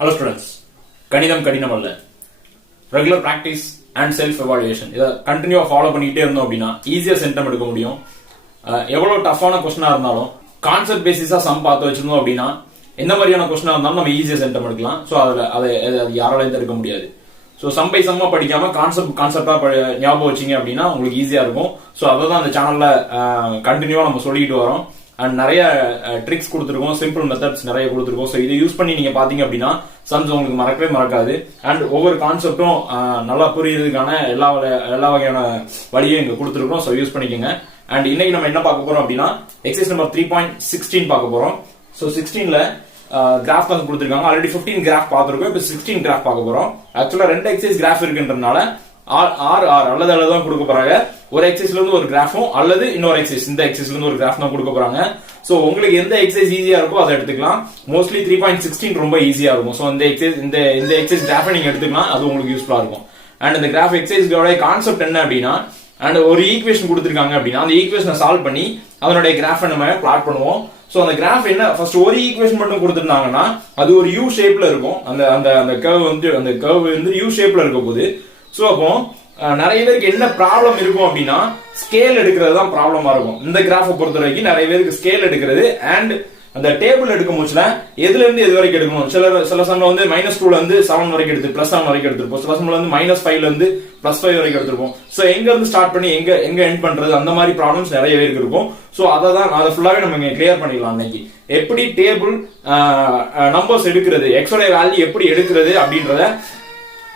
Hello students, கணிதம் கடினம் அல்ல. Regular practice and self evaluation இதை கண்டினியூவா ஃபாலோ பண்ணிக்கிட்டே இருந்தோம் அப்படின்னா ஈஸியா சென்டம் எடுக்க முடியும். எவ்வளவு டஃப்பான கொஸ்டினா இருந்தாலும் கான்செப்ட் பேசிஸா சம் பார்த்து வச்சிருந்தோம் அப்படின்னா எந்த மாதிரியான கொஸ்டினா இருந்தாலும் நம்ம ஈஸியா சென்டம் எடுக்கலாம். ஸோ அதை யாராலையும் எடுக்க முடியாது. ஸோ சம் பை சம்மா படிக்காம கான்செப்டா ஞாபகம் வச்சிங்க அப்படின்னா உங்களுக்கு ஈஸியா இருக்கும். ஸோ அதை தான் அந்த சேனல்ல கண்டினியூவா நம்ம சொல்லிட்டு வரோம். அண்ட் நிறைய ட்ரிக்ஸ் கொடுத்துருக்கோம், சிம்பிள் மெத்தட்ஸ் நிறைய கொடுத்துருக்கோம். ஸோ இதை யூஸ் பண்ணி நீங்க பாத்தீங்க அப்படின்னா சம்ஸ் உங்களுக்கு மறக்கவே மறக்காது. அண்ட் ஒவ்வொரு கான்செப்டும் நல்லா புரியுறதுக்கான எல்லா வகையான வழியும் இங்க கொடுத்துருக்கோம். ஸோ யூஸ் பண்ணிக்கோங்க. அண்ட் இன்னைக்கு நம்ம என்ன பார்க்க போறோம் அப்படின்னா எக்ஸசைஸ் நம்பர் 3.16 பார்க்க போறோம். ஸோ 16ல கிராஃப் தான் கொடுத்துருக்காங்க. ஆல்ரெடி 15 கிராஃப் பார்த்துருக்கோம். இப்போ 16 கிராஃப் பார்க்க போறோம். ஆக்சுவலா 2 எக்ஸசைஸ் கிராஃப் இருக்குன்றதுனால ஆறு அல்லது தான் கொடுக்க போறாங்க. ஒரு எக்ஸசைஸ்ல இருந்து ஒரு கிராஃபும் அல்லது இன்னொரு எக்ஸசைஸ் இந்த எக்ஸசைஸ்ல இருந்து ஒரு கிராஃப் தான் கொடுக்க போறாங்க. சோ உங்களுக்கு எந்த எக்ஸசைஸ் ஈஸியா இருக்கோ அதை எடுத்துக்கலாம். மோஸ்ட்லி 3.16 ரொம்ப ஈஸியா இருக்கும். சோ இந்த எக்ஸசைஸ் கிராஃபை நீங்க எடுத்துக்கலாம், அது உங்களுக்கு யூஸ்ஃபுல்லா இருக்கும். அண்ட் இந்த கிராஃப் எக்ஸசைஸ்களோட கான்செப்ட் என்ன அப்படின்னா, அண்ட் ஒரு ஈக்குவேஷன் கொடுத்துருக்காங்க அப்படின்னா அந்த ஈக்குவேஷனை சால்வ் பண்ணி அதனுடைய கிராஃபை நம்ம பிளாட் பண்ணுவோம். சோ அந்த கிராஃப் என்ன, ஃபர்ஸ்ட் ஒரு ஈக்குவேஷன் மட்டும் கொடுத்துருந்தாங்கன்னா அது ஒரு யூ ஷேப்ல இருக்கும். அந்த கர்வ் வந்து யூ ஷேப்ல இருக்க போது. சோ அப்போ நிறைய பேருக்கு என்ன ப்ராப்ளம் இருக்கும் அப்படின்னா ஸ்கேல் எடுக்கிறது தான் ப்ராப்ளமா இருக்கும். இந்த கிராஃபை பொறுத்த வரைக்கும் நிறைய பேருக்கு ஸ்கேல் எடுக்கிறது அண்ட் அந்த டேபிள் எடுக்கும் போச்சுல எதுல இருந்து எது வரைக்கும் எடுக்கணும். சில சம்ல வந்து -2ல இருந்து 7 வரைக்கும் எடுத்து +7 வரைக்கும் எடுத்துருப்போம். சில சம்ல வந்து -5ல இருந்து +5 வரைக்கும் எடுத்திருப்போம். சோ எங்க இருந்து ஸ்டார்ட் பண்ணி எங்க எண்ட் பண்றது, அந்த மாதிரி ப்ராப்ளம்ஸ் நிறைய பேருக்கு இருக்கும். சோ அதை ஃபுல்லாவே நம்ம இங்க கிளியர் பண்ணிடலாம். இன்னைக்கு எப்படி டேபிள் நம்பர்ஸ் எடுக்கிறது, எக்ஸோட வேல்யூ எப்படி எடுக்கிறது அப்படின்றத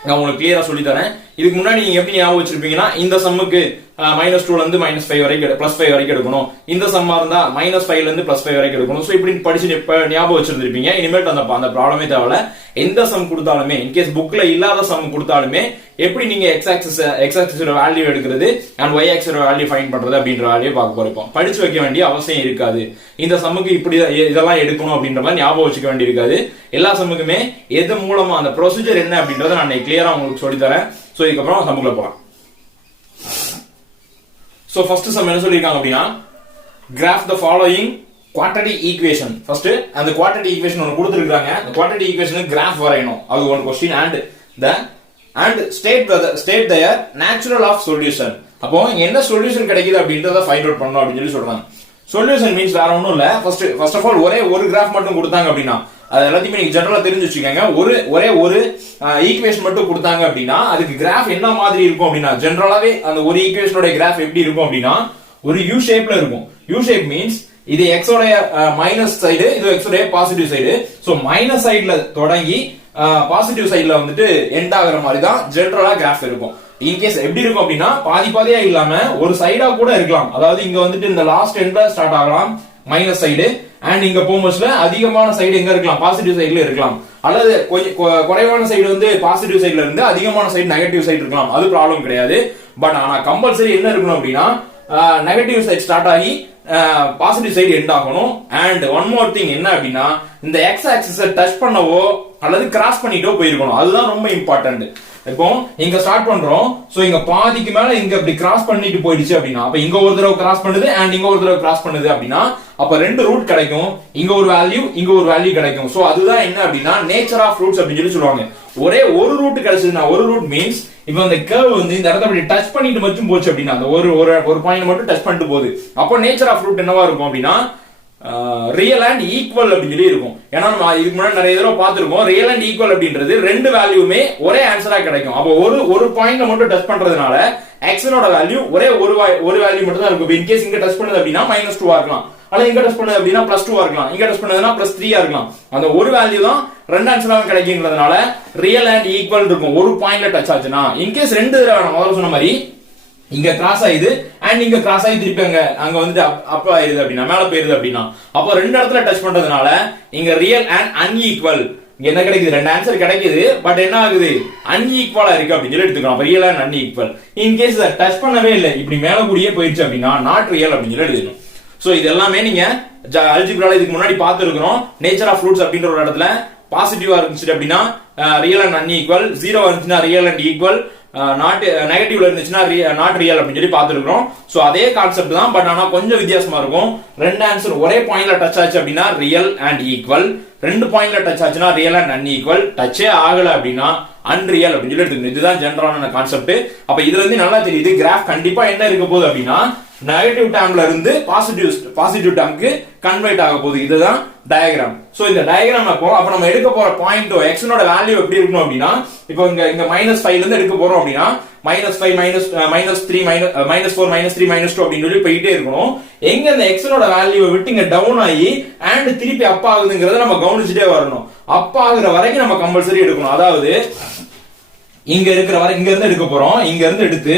நான் உங்களுக்கு கிளியரா சொல்லி தரேன். இதுக்கு முன்னாடி நீங்க எப்படி ஞாபகம் வச்சிருப்பீங்கன்னா இந்த சம்முக்கு -2ல இருந்து -5 வரைக்கும் +5 வரைக்கும் எடுக்கணும். இந்த சம்மா இருந்தா -5ல இருந்து +5 வரைக்கும் எடுக்கணும். சோ இப்படி படிச்சு ஞாபகம் வச்சிருந்திருப்பீங்க. இனிமேல் அந்த ப்ராப்ளமே தேவையில்ல. எந்த சம் கொடுத்தாலுமே, இன்கேஸ் புக்ல இல்லாத சம் கொடுத்தாலுமே எப்படி நீங்க எக்ஸ் ஆக்சிஸோட வேல்யூ எடுக்கிறது அண்ட் ஒய் ஆக்சிஸோட வேல்யூ ஃபைண்ட் பண்றது அப்படின்ற வேல்யூ பார்க்க போறோம். படிச்சு வைக்க வேண்டிய அவசியம் இருக்காது. இந்த சம்முக்கு இப்படி இதெல்லாம் எடுக்கணும் அப்படின்ற மாதிரி ஞாபகம் வச்சுக்க வேண்டி இருக்காது. எல்லா சம்முக்குமே எது மூலமா அந்த ப்ரொசீஜர் என்ன அப்படின்றத நான் கிளியரா உங்களுக்கு சொல்லி தரேன். சோ இதுக்கப்புறம் சம்முக்குள்ள போலாம். சோ ஃபர்ஸ்ட் சம் என்ன சொல்லிருக்காங்க அப்படின்னா, graph the following quadratic equation. First அந்த குவாட்ரடிக் ஈக்குவேஷன் ஒன்னு கொடுத்திருக்காங்க. அந்த குவாட்ரடிக் ஈக்குவேஷனுக்கு கிராஃப் வரையணும். அது ஒரு question and state their natural of solution. அப்போ என்ன சொல்யூஷன் கிடைக்குது அப்படின்றத ஃபைண்ட் அவுட் பண்ணனும் அப்படினு சொல்றாங்க. சொல்யூஷன் மீன்ஸ் வேற ஒண்ணும் இல்ல. ஃபர்ஸ்ட் ஆஃப் ஆல் ஒரே ஒரு கிராஃப் மட்டும் கொடுத்தாங்க அப்படின்னா அது எல்லாத்தையுமே நீங்க ஜெனரலா தெரிஞ்சு வச்சுக்கோங்க. ஒரே ஒரு ஈக்குவேஷன் மட்டும் கொடுத்தாங்க அப்படின்னா அதுக்கு கிராஃப் என்ன மாதிரி இருக்கும் அப்படின்னா, ஜெனரலாவே அந்த ஒரு ஈக்குவேஷனோட கிராஃப் எப்படி இருக்கும் அப்படின்னா ஒரு யூ ஷேப்ல இருக்கும். யூ ஷேப் மீன்ஸ் இது எக்ஸ் உடைய மைனஸ் சைடு, இது எக்ஸ் உடைய பாசிட்டிவ் சைடு. சோ மைனஸ் சைடுல தொடங்கி பாசிட்டிவ் சைடுல வந்துட்டு எண்ட் ஆகுற மாதிரி தான் ஜெனரலா கிராஃப் இருக்கும். இன்கேஸ் எப்படி இருக்கும் அப்படின்னா பாதியா இல்லாம ஒரு சைடா கூட இருக்கலாம். அதாவது இங்க வந்துட்டு இந்த லாஸ்ட் எண்ட்ல ஸ்டார்ட் ஆகலாம் மைனஸ் சைடு, அண்ட் இங்க போகும்போதுல அதிகமான சைடு எங்க இருக்கலாம், பாசிட்டிவ் சைடுல இருக்கலாம். அல்லது குறைவான சைடு வந்து பாசிட்டிவ் சைடுல இருந்து அதிகமான சைடு நெகட்டிவ் சைடு இருக்கலாம். அது ப்ராப்ளம் கிடையாது. பட் ஆனா கம்பல்சரி என்ன இருக்கணும் அப்படின்னா நெகட்டிவ் சைடு ஸ்டார்ட் ஆகி பாசிட்டிவ் சைடு எண்ட் ஆகணும். அண்ட் ஒன் மோர் திங் என்ன அப்படின்னா இந்த எக்ஸ் ஆக்சிஸை டச் பண்ணவோ அல்லது கிராஸ் பண்ணிட்டோ போயிருக்கணும். அதுதான் ரொம்ப இம்பார்ட்டன்ட். இப்போ இங்க ஸ்டார்ட் பண்றோம். சோ இங்க பாதிக்கு மேல இங்க இப்படி கிராஸ் பண்ணிட்டு போயிடுச்சு அப்படின்னா அப்ப இங்க ஒரு தடவை கிராஸ் பண்ணுது அண்ட் இங்க ஒரு தடவை கிராஸ் பண்ணுது அப்படின்னா அப்ப 2 ரூட் கிடைக்கும். இங்க ஒரு வேல்யூ, இங்க ஒரு வேல்யூ கிடைக்கும். சோ அதுதான் என்ன அப்படின்னா நேச்சர் ஆஃப் ரூட்ஸ் அப்படின்னு சொல்லுவாங்க. ஒரே ஒரு ரூட் கிடைச்சதுன்னா, ஒரு ரூட் மீன்ஸ் இப்போ இந்த கர்வ் வந்து இந்த இடத்த அப்படி டச் பண்ணிட்டு மட்டும் போச்சு அப்படின்னா அந்த ஒரு பாயிண்ட் மட்டும் டச் பண்ணிட்டு போகுது. அப்போ நேச்சர் ஆஃப் ரூட் என்னவா இருக்கும் அப்படின்னா ரியல் அண்ட் ஈக்குவல் அப்படின்னு சொல்லி இருக்கும். ஏன்னா நம்ம இதுக்கு முன்னாடி நிறைய தடவை பார்த்திருக்கோம். ரியல் அண்ட் ஈக்குவல் அப்படின்றது 2 வேல்யூமே ஒரே ஆன்சரா கிடைக்கும். அப்போ ஒரு பாயிண்ட்ல மட்டும் டச் பண்றதுனால எக்ஸனோட வேல்யூ ஒரே ஒரு வேல்யூ மட்டும் தான் இருக்கும். இன்கேஸ் இங்க டச் பண்ணது அப்படின்னா -2 இருக்கலாம், அல்லது இங்க டச் பண்ணது அப்படின்னா +2 இருக்கலாம், இங்க டச் பண்ணதுன்னா +3 இருக்கலாம். அந்த ஒரு வேல்யூ தான் 2 ஆன்சராக கிடைக்குங்கிறதுனால ரியல் அண்ட் ஈக்குவல் இருக்கும். ஒரு பாயிண்ட்ல டச் ஆச்சுன்னா இன்கேஸ் 2 தடவை நான் முதல்ல சொன்ன மாதிரி இங்க கிராஸ் ஆயிது அண்ட் இங்க கிராஸ் ஆகி திருப்பி அங்க வந்துட்டு அப் ஆயிருது அப்படின்னா மேல போயிருது அப்படின்னா அப்போ 2 இடத்துல டச் பண்றதுனால இங்க ரியல் அண்ட் அன்ஈக்குவல் என்ன கிடைக்குது, 2 ஆன்சர் கிடைக்குது. பட் என்ன ஆகுது, அன்ஈக்குவலா இருக்கு அப்படின்னு சொல்லி எடுத்துக்கலாம். Real and unequal. In case touch பண்ணவே இல்லை, இப்படி மேல கூடியே போயிடுச்சு அப்படின்னா நாட் ரியல் அப்படின்னு சொல்லி எழுதணும். சோ இது எல்லாமே நீங்க அல்ஜிப்ரால இதுக்கு முன்னாடி பார்த்திருக்கிறோம். நேச்சர் ஆஃப் ரூட்ஸ் அப்படின்ற ஒரு இடத்துல பாசிட்டிவா இருந்துச்சு அப்படின்னா ரியல் அண்ட் அன்ஈக்குவல், 0 இருந்துச்சுன்னா ரியல் அண்ட் ஈக்குவல், நாட் நெகட்டிவ்ல இருந்துச்சுன்னா நாட் ரியல் அப்படின்னு சொல்லி பார்த்துருக்கோம். ஸோ அதே கான்செப்ட் தான், பட் ஆனா கொஞ்சம் வித்தியாசமா இருக்கும். ரெண்டு ஆன்சர் ஒரே பாயிண்ட்ல டச் ஆச்சு அப்படின்னா ரியல் அண்ட் ஈக்குவல், ரெண்டு பாயிண்ட்ல டச் ஆச்சுன்னா ரியல் அண்ட் அன்ஈக்குவல், டச்சே ஆகல அப்படின்னா அன்ரியல் அப்படின்னு சொல்லி எடுத்துக்கணும். இதுதான் ஜெனரலான கான்செப்ட். அப்ப இதுல இருந்து நல்லா தெரியுது கிராஃப் கண்டிப்பா என்ன இருக்க போகுது அப்படின்னா நெகட்டிவ் டேர்ம்ல இருந்து பாசிட்டிவ் டேர்முக்கு கன்வெர்ட் ஆக போகுது. இதுதான் டயக்ராம். சோ இந்த டயக்ராம் அப்ப நம்ம எடுக்க போற பாயிண்ட் x நோட வேல்யூ எப்படி இருக்கணும் அப்படின்னா, இப்போ இங்க -5 இருந்து எடுக்க போறோம் அப்படின்னா -5 -3 -4 -3 -2 அப்படின்னு சொல்லி போயிட்டே இருக்கணும். எங்க இந்த x நோட வேல்யூவை விட்டு இங்க டவுன் ஆகி அண்ட் திருப்பி அப் ஆகுதுங்கிறத நம்ம கவனிச்சுட்டே வரணும். அப் ஆகுற வரைக்கும் நம்ம கம்பல்சரி எடுக்கணும். அதாவது இங்க இருக்கிற வரை இங்க இருந்து எடுக்க போறோம், இங்க இருந்து எடுத்து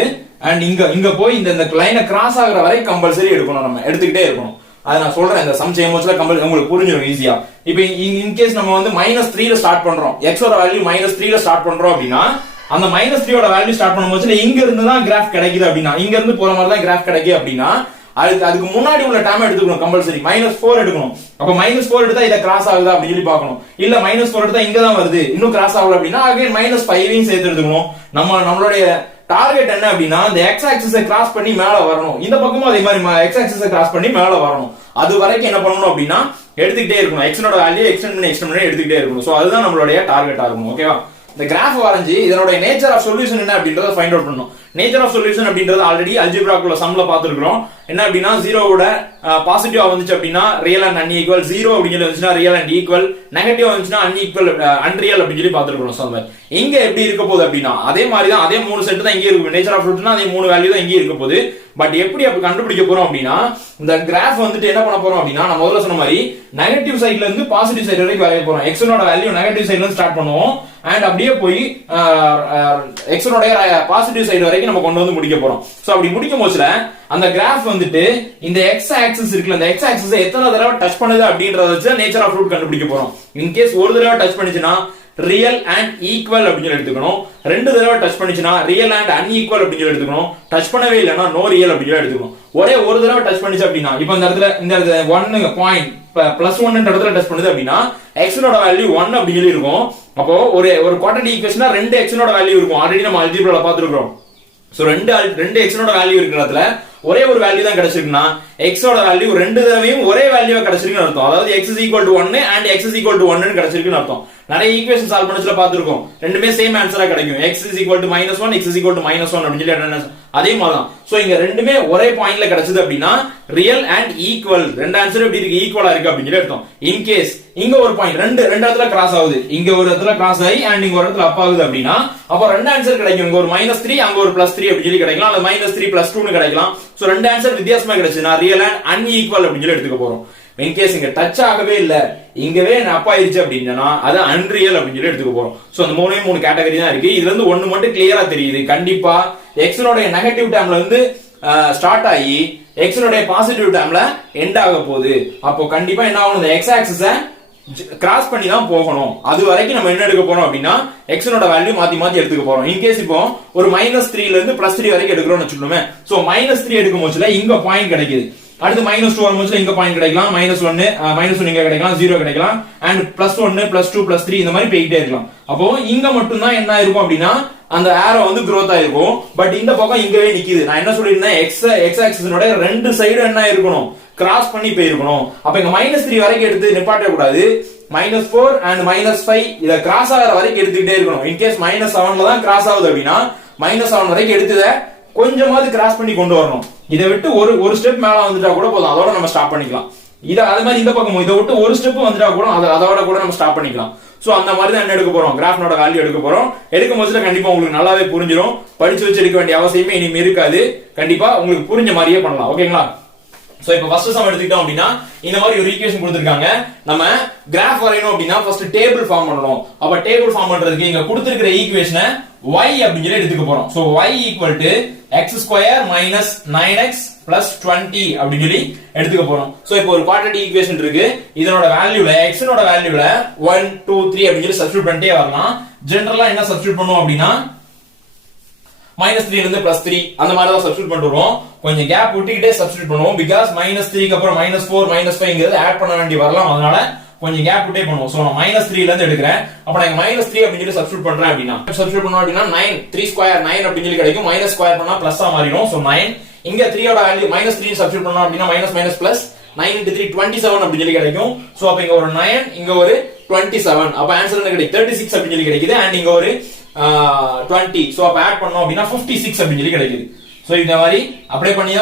அண்ட் இங்க போய் இந்த லைனை கிராஸ் ஆகுற வரை கம்பல்சரி எடுக்கணும், நம்ம எடுத்துக்கிட்டே இருக்கணும். அதை நான் சொல்றேன், இந்த சம் செய்யும்போது கம்பல்சரி உங்களுக்கு புரிஞ்சிடும் ஈஸியா. இப்போ இன்கேஸ் நம்ம வந்து -3ல ஸ்டார்ட் பண்றோம், x ஓட வேல்யூ -3ல ஸ்டார்ட் பண்றோம் அப்படின்னா அந்த -3 வேல்யூ ஸ்டார்ட் பண்ணும்போது இங்க இருந்து தான் கிராஃப் கிடைக்குது அப்படின்னா, இங்க இருந்து போற மாதிரி தான் கிராஃப் கிடைக்குது அப்படின்னா அதுக்கு முன்னாடி உள்ள டேர்ம் எடுத்துக்கணும் கம்பல்சரி. -4 எடுக்கணும். அப்ப -4 எடுத்தா இத கிராஸ் ஆகுதா அப்படின்னு சொல்லி பார்க்கணும். இல்ல -4 எடுத்தா இங்க தான் வருது, இன்னும் கிராஸ் ஆகல அப்படின்னா அகைன் -5 சேர்த்து எடுத்துக்கணும். நம்மளுடைய டார்கெட் என்ன அப்படின்னா இந்த x ஆக்சிஸை கிராஸ் பண்ணி மேல வரணும். இந்த பக்கமும் அதே மாதிரி x ஆக்சிஸை கிராஸ் பண்ணி மேல வரணும். அது வரைக்கும் என்ன பண்ணணும் அப்படின்னா எடுத்துக்கிட்டே இருக்கணும். x நோட வேல்யூ எக்ஸ்டெண்ட் பண்ணி எடுத்துக்கிட்டே இருக்கணும். சோ அதுதான் நம்மளுடைய டார்கெட்டா இருக்கும். ஓகேவா? இந்த கிராஃப் வரைஞ்சி இதனோட நேச்சர் ஆஃப் சொல்யூஷன் என்ன அப்படின்றத ஃபைண்ட் அவுட் பண்ணணும். நேச்சர் ஆஃப் சொல்யூஷன் அப்படின்றது ஆல்ரெடி அல்ஜிப்ராக்குள்ள சம்ல பாத்துருக்கோம். என்ன அப்படின்னா 0வோட பாசிட்டிவா வந்துச்சு அப்படின்னா ரியல் அண்ட் அன்ஈக்குவல், 0 அப்படின்னு வந்துச்சுன்னா ரியல் அண்ட் ஈக்குவல், நெகட்டிவ் வந்துச்சுன்னா அன்ஈக்குவல் அன்ரியல் அப்படின்னு சொல்லி பாத்துருக்கோம் சம். இங்க எப்படி இருக்க போகுது அப்படின்னா அதே மாதிரி தான், அதே 3 செட் தான் இங்க இருக்கு. நேச்சர் ஆஃப் சொல்யூஷன் அதே 3 வேல்யூ தான் இங்க இருக்க போகுது. பட் எப்படி அப்படி கண்டுபிடிக்க போறோம் அப்படின்னா இந்த கிராஃப் வந்துட்டு என்ன பண்ண போறோம் அப்படின்னா நான் முதல்ல சொன்ன மாதிரி நெகட்டிவ் சைடுல இருந்து பாசிட்டிவ் சைடு வரைக்கும் வரைய போறோம். x நோட வேல்யூ நெகட்டிவ் சைடுல இருந்து ஸ்டார்ட் பண்ணுவோம் அண்ட் அப்படியே போய் x நோட பாசிட்டிவ் சைடு வரைக்கும் நம்ம கொண்டு வந்து முடிக்க போறோம். சோ அப்படி முடிக்கும் போதுல அந்த கிராஃப் வந்துட்டு இந்த x ஆக்சிஸ் இருக்குல்ல, இந்த x ஆக்சிஸ் எத்தனை தடவை டச் பண்ணுது அப்படின்றத வச்சு நேச்சர் ஆஃப் ரூட் கண்டுபிடிக்க போறோம். இன் கேஸ் ஒரு தடவை டச் பண்ணிச்சுன்னா ரியல் அண்ட் ஈக்குவல் அப்படின்னு எடுத்துக்கணும். ரெண்டு தடவை டச் பண்ணிச்சுன்னா ரியல் அண்ட் அன்ஈக்குவல் அப்படின்னு எடுத்துக்கணும். டச் பண்ணவே இல்லைன்னா நோ ரியல் அப்படின்னு எடுத்துக்கணும். ஒரே ஒரு தடவை டச் பண்ணிச்சு அப்படின்னா இப்போ இந்த இடத்துல 1 பாயிண்ட் +1 இடத்துல டச் பண்ணுது அப்படின்னா x நோட வேல்யூ 1 அப்படின்னு சொல்லி இருக்கும். அப்போ ஒரு குவாட்ரேட்டிக் ஈக்குவேஷனா 2 x நோட வேல்யூ இருக்கும். ஆல்ரெடி நம்ம அல்ஜிப்ரால பாத்துருக்கோம். சோ ரெண்டு x நோட வேல்யூ இருக்கிற இடத்துல ஒரே ஒரு வேல்யூ தான் கிடைச்சிருக்குன்னா x ஓட வேல்யூ ரெண்டு தடவையும் ஒரே வேல்யூவா கிடைச்சிருக்குன்னு அர்த்தம். அதாவது x = 1 and x = 1 ன்னு கிடைச்சிருக்குன்னு அர்த்தம். நிறைய ஈக்குவேஷன் சால்வ் பண்ணதுல பாத்துருக்கோம், ரெண்டுமே சேம் ஆன்சரா கிடைக்கும். x = -1 x = -1 அப்படின்னு சொல்லி அதே மாதிரி தான். சோ இங்க ரெண்டுமே ஒரே பாயிண்ட்ல கிடைச்சது அப்படின்னா ரியல் அண்ட் ஈக்குவல், ரெண்டு ஆன்சர் எப்படி இருக்கு ஈக்குவலா இருக்கு அப்படின்னு சொல்லி அர்த்தம். இன் கேஸ் இங்க ஒரு பாயிண்ட் ரெண்டு இடத்துல கிராஸ் ஆகுது, இங்க ஒரு இடத்துல கிராஸ் ஆகி அண்ட் இங்க ஒரு இடத்துல அப் ஆகுது அப்படின்னா அப்போ ரெண்டு ஆன்சர் கிடைக்கும். இங்க ஒரு -3 அங்க ஒரு +3 அப்படின்னு சொல்லி கிடைக்கலாம், அல்லது -3 +2 ன்னு கிடைக்கலாம். சோ ரெண்டு ஆன்சர் வித்தியாசமா கிடைச்சுனா ரியல் அண்ட் அன்ஈக்குவல் அப்படின்னு சொல்லி எடுத்துக்க போறோம். இன் கேஸ் இங்க டச் ஆகவே இல்ல, இங்கவே அப் ஆயிருச்சு அப்படின்னா அது அன்ரியல் அப்படின்னு சொல்லி எடுத்துக்க போறோம். சோ அந்த மூணு கேட்டகரி தான் இருக்கு. இதுல இருந்து ஒண்ணு மட்டும் கிளியரா தெரியுது, கண்டிப்பா x நோட நெகட்டிவ் டேர்ம்ல இருந்து ஸ்டார்ட் ஆகி x நோட பாசிட்டிவ் டேர்ம்ல எண்ட் ஆக போகுது. அப்போ கண்டிப்பா என்ன ஆகணும், இந்த x ஆக்சிஸ கிராஸ் பண்ணி தான் போகணும். அது வரைக்கும் நம்ம என்ன எடுக்க போறோம் அப்படின்னா x நோட வேல்யூ மாத்தி எடுத்துக்க போறோம். இன் கேஸ் இப்போ ஒரு -3ல இருந்து +3 வரைக்கும் எடுக்கிறோம்னு வச்சுக்கோமே. சோ -3 எடுக்கும் போதுல இங்க பாயிண்ட் கிடைக்குது, அடுத்து -2 வரும்போது இங்க பாயிண்ட் கிடைக்கலாம், -1 இங்க கிடைக்கலாம், 0 கிடைக்கலாம் அண்ட் +1 +2 +3 இந்த மாதிரி போயிட்டே இருக்கலாம். அப்போ இங்க மட்டும் தான் என்ன இருக்கும் அப்படின்னா அந்த ஆரோ வந்து growth ஆயிருக்கும். பட் இந்த பக்கம் இங்கவே நிக்குது. நான் என்ன சொல்லிருந்தேன், x ஆக்சிஸோட ரெண்டு சைடு என்ன இருக்கணும், கிராஸ் பண்ணி போயிருக்கணும். அப்ப இங்க -3 வரைக்கும் எடுத்து நிப்பாட்ட கூடாது. -4 and -5 இத கிராஸ் ஆகிற வரைக்கும் எடுத்துக்கிட்டே இருக்கணும். இன் கேஸ் -7ல தான் கிராஸ் ஆகுது அப்படின்னா -7 வரைக்கும் எடுத்துத கொஞ்சமாவது கிராஸ் பண்ணி கொண்டு வரணும். இதை விட்டு ஒரு ஸ்டெப் மேல வந்துட்டா கூட போதும், அதோட நம்ம ஸ்டாப் பண்ணிக்கலாம். அதே மாதிரி இந்த பக்கம் இதை விட்டு ஒரு ஸ்டெப் வந்துட்டா கூட அதோட கூட நம்ம ஸ்டாப் பண்ணிக்கலாம். சோ அந்த மாதிரி தான் என்ன எடுக்க போறோம், கிராஃப்னோட வேல்யூ எடுக்க போறோம். எடுக்கும் போது கண்டிப்பா உங்களுக்கு நல்லாவே புரிஞ்சிடும். படிச்சு வச்சு எடுக்க வேண்டிய அவசியமே இனிமே இருக்காது. கண்டிப்பா உங்களுக்கு புரிஞ்ச மாதிரியே பண்ணலாம். ஓகேங்களா? சோ இப்போ ஃபர்ஸ்ட் சம் எடுத்துக்கிட்டோம் அப்படின்னா இந்த மாதிரி ஒரு ஈக்குவேஷன் கொடுத்திருக்காங்க. நம்ம கிராஃப் வரையணும் அப்படின்னா ஃபர்ஸ்ட் டேபிள் ஃபார்ம் பண்ணணும். அப்ப டேபிள் ஃபார்ம் பண்றதுக்கு இங்க கொடுத்திருக்கிற ஈக்குவேஷனை y அப்படின்னு சொல்லி எடுத்துக்க போறோம். சோ y = x² - 9x + 20 அப்படின்னு சொல்லி எடுத்துக்க போறோம். சோ இப்போ ஒரு குவாட்ரேட்டிக் ஈக்குவேஷன் இருக்கு. இதனோட வேல்யூல x நோட வேல்யூல 1 2 3 அப்படின்னு சொல்லி சப்ஸ்டிட்யூட் பண்ணிட்டே வரலாம். ஜெனரலா என்ன சப்ஸ்டிட்யூட் பண்ணுவோம் அப்படின்னா -3 இருந்து +3 அந்த மாதிரி தான் சப்ஸ்டிட்யூட் பண்ணுவோம். கொஞ்சம் கேப் விட்டுக்கிட்டே சப்ஸ்டிட்யூட் பண்ணுவோம். பிகாஸ் -3க்கு அப்புறம் -4 -5 இங்கறது ஆட் பண்ண வேண்டி வரலாம். அதனால கொஞ்சம் கேப் விட்டே பண்ணுவோம். சோ நான் -3 ல இருந்து எடுக்கிறேன். அப்ப நான் -3 அப்படி சொல்லி சப்ஸ்டிட்யூட் பண்றேன் அப்படினா சப்ஸ்டிட்யூட் பண்ணோம் அப்படினா 9 3 ஸ்கொயர் 9 அப்படி சொல்லி கிடைக்கும். மைனஸ் ஸ்கொயர் பண்ணா பிளஸ் ஆ மாறிடும். சோ 9 இங்க 3 ஓட வேல்யூ -3 சப்ஸ்டிட்யூட் பண்ணோம் அப்படினா மைனஸ் மைனஸ் பிளஸ் 9 into 3 27 அப்படி சொல்லி கிடைக்கும். சோ அப்ப இங்க ஒரு 9 இங்க ஒரு 27. அப்ப ஆன்சர் என்ன கிடைக்கும் 36 அப்படி சொல்லி கிடைக்குது. அண்ட் இங்க ஒரு 20. சோ அப்ப ஆட் பண்ணோம் அப்படினா 56 அப்படி சொல்லி கிடைக்குது. சோ இந்த மாதிரி அப்ளை பண்ணி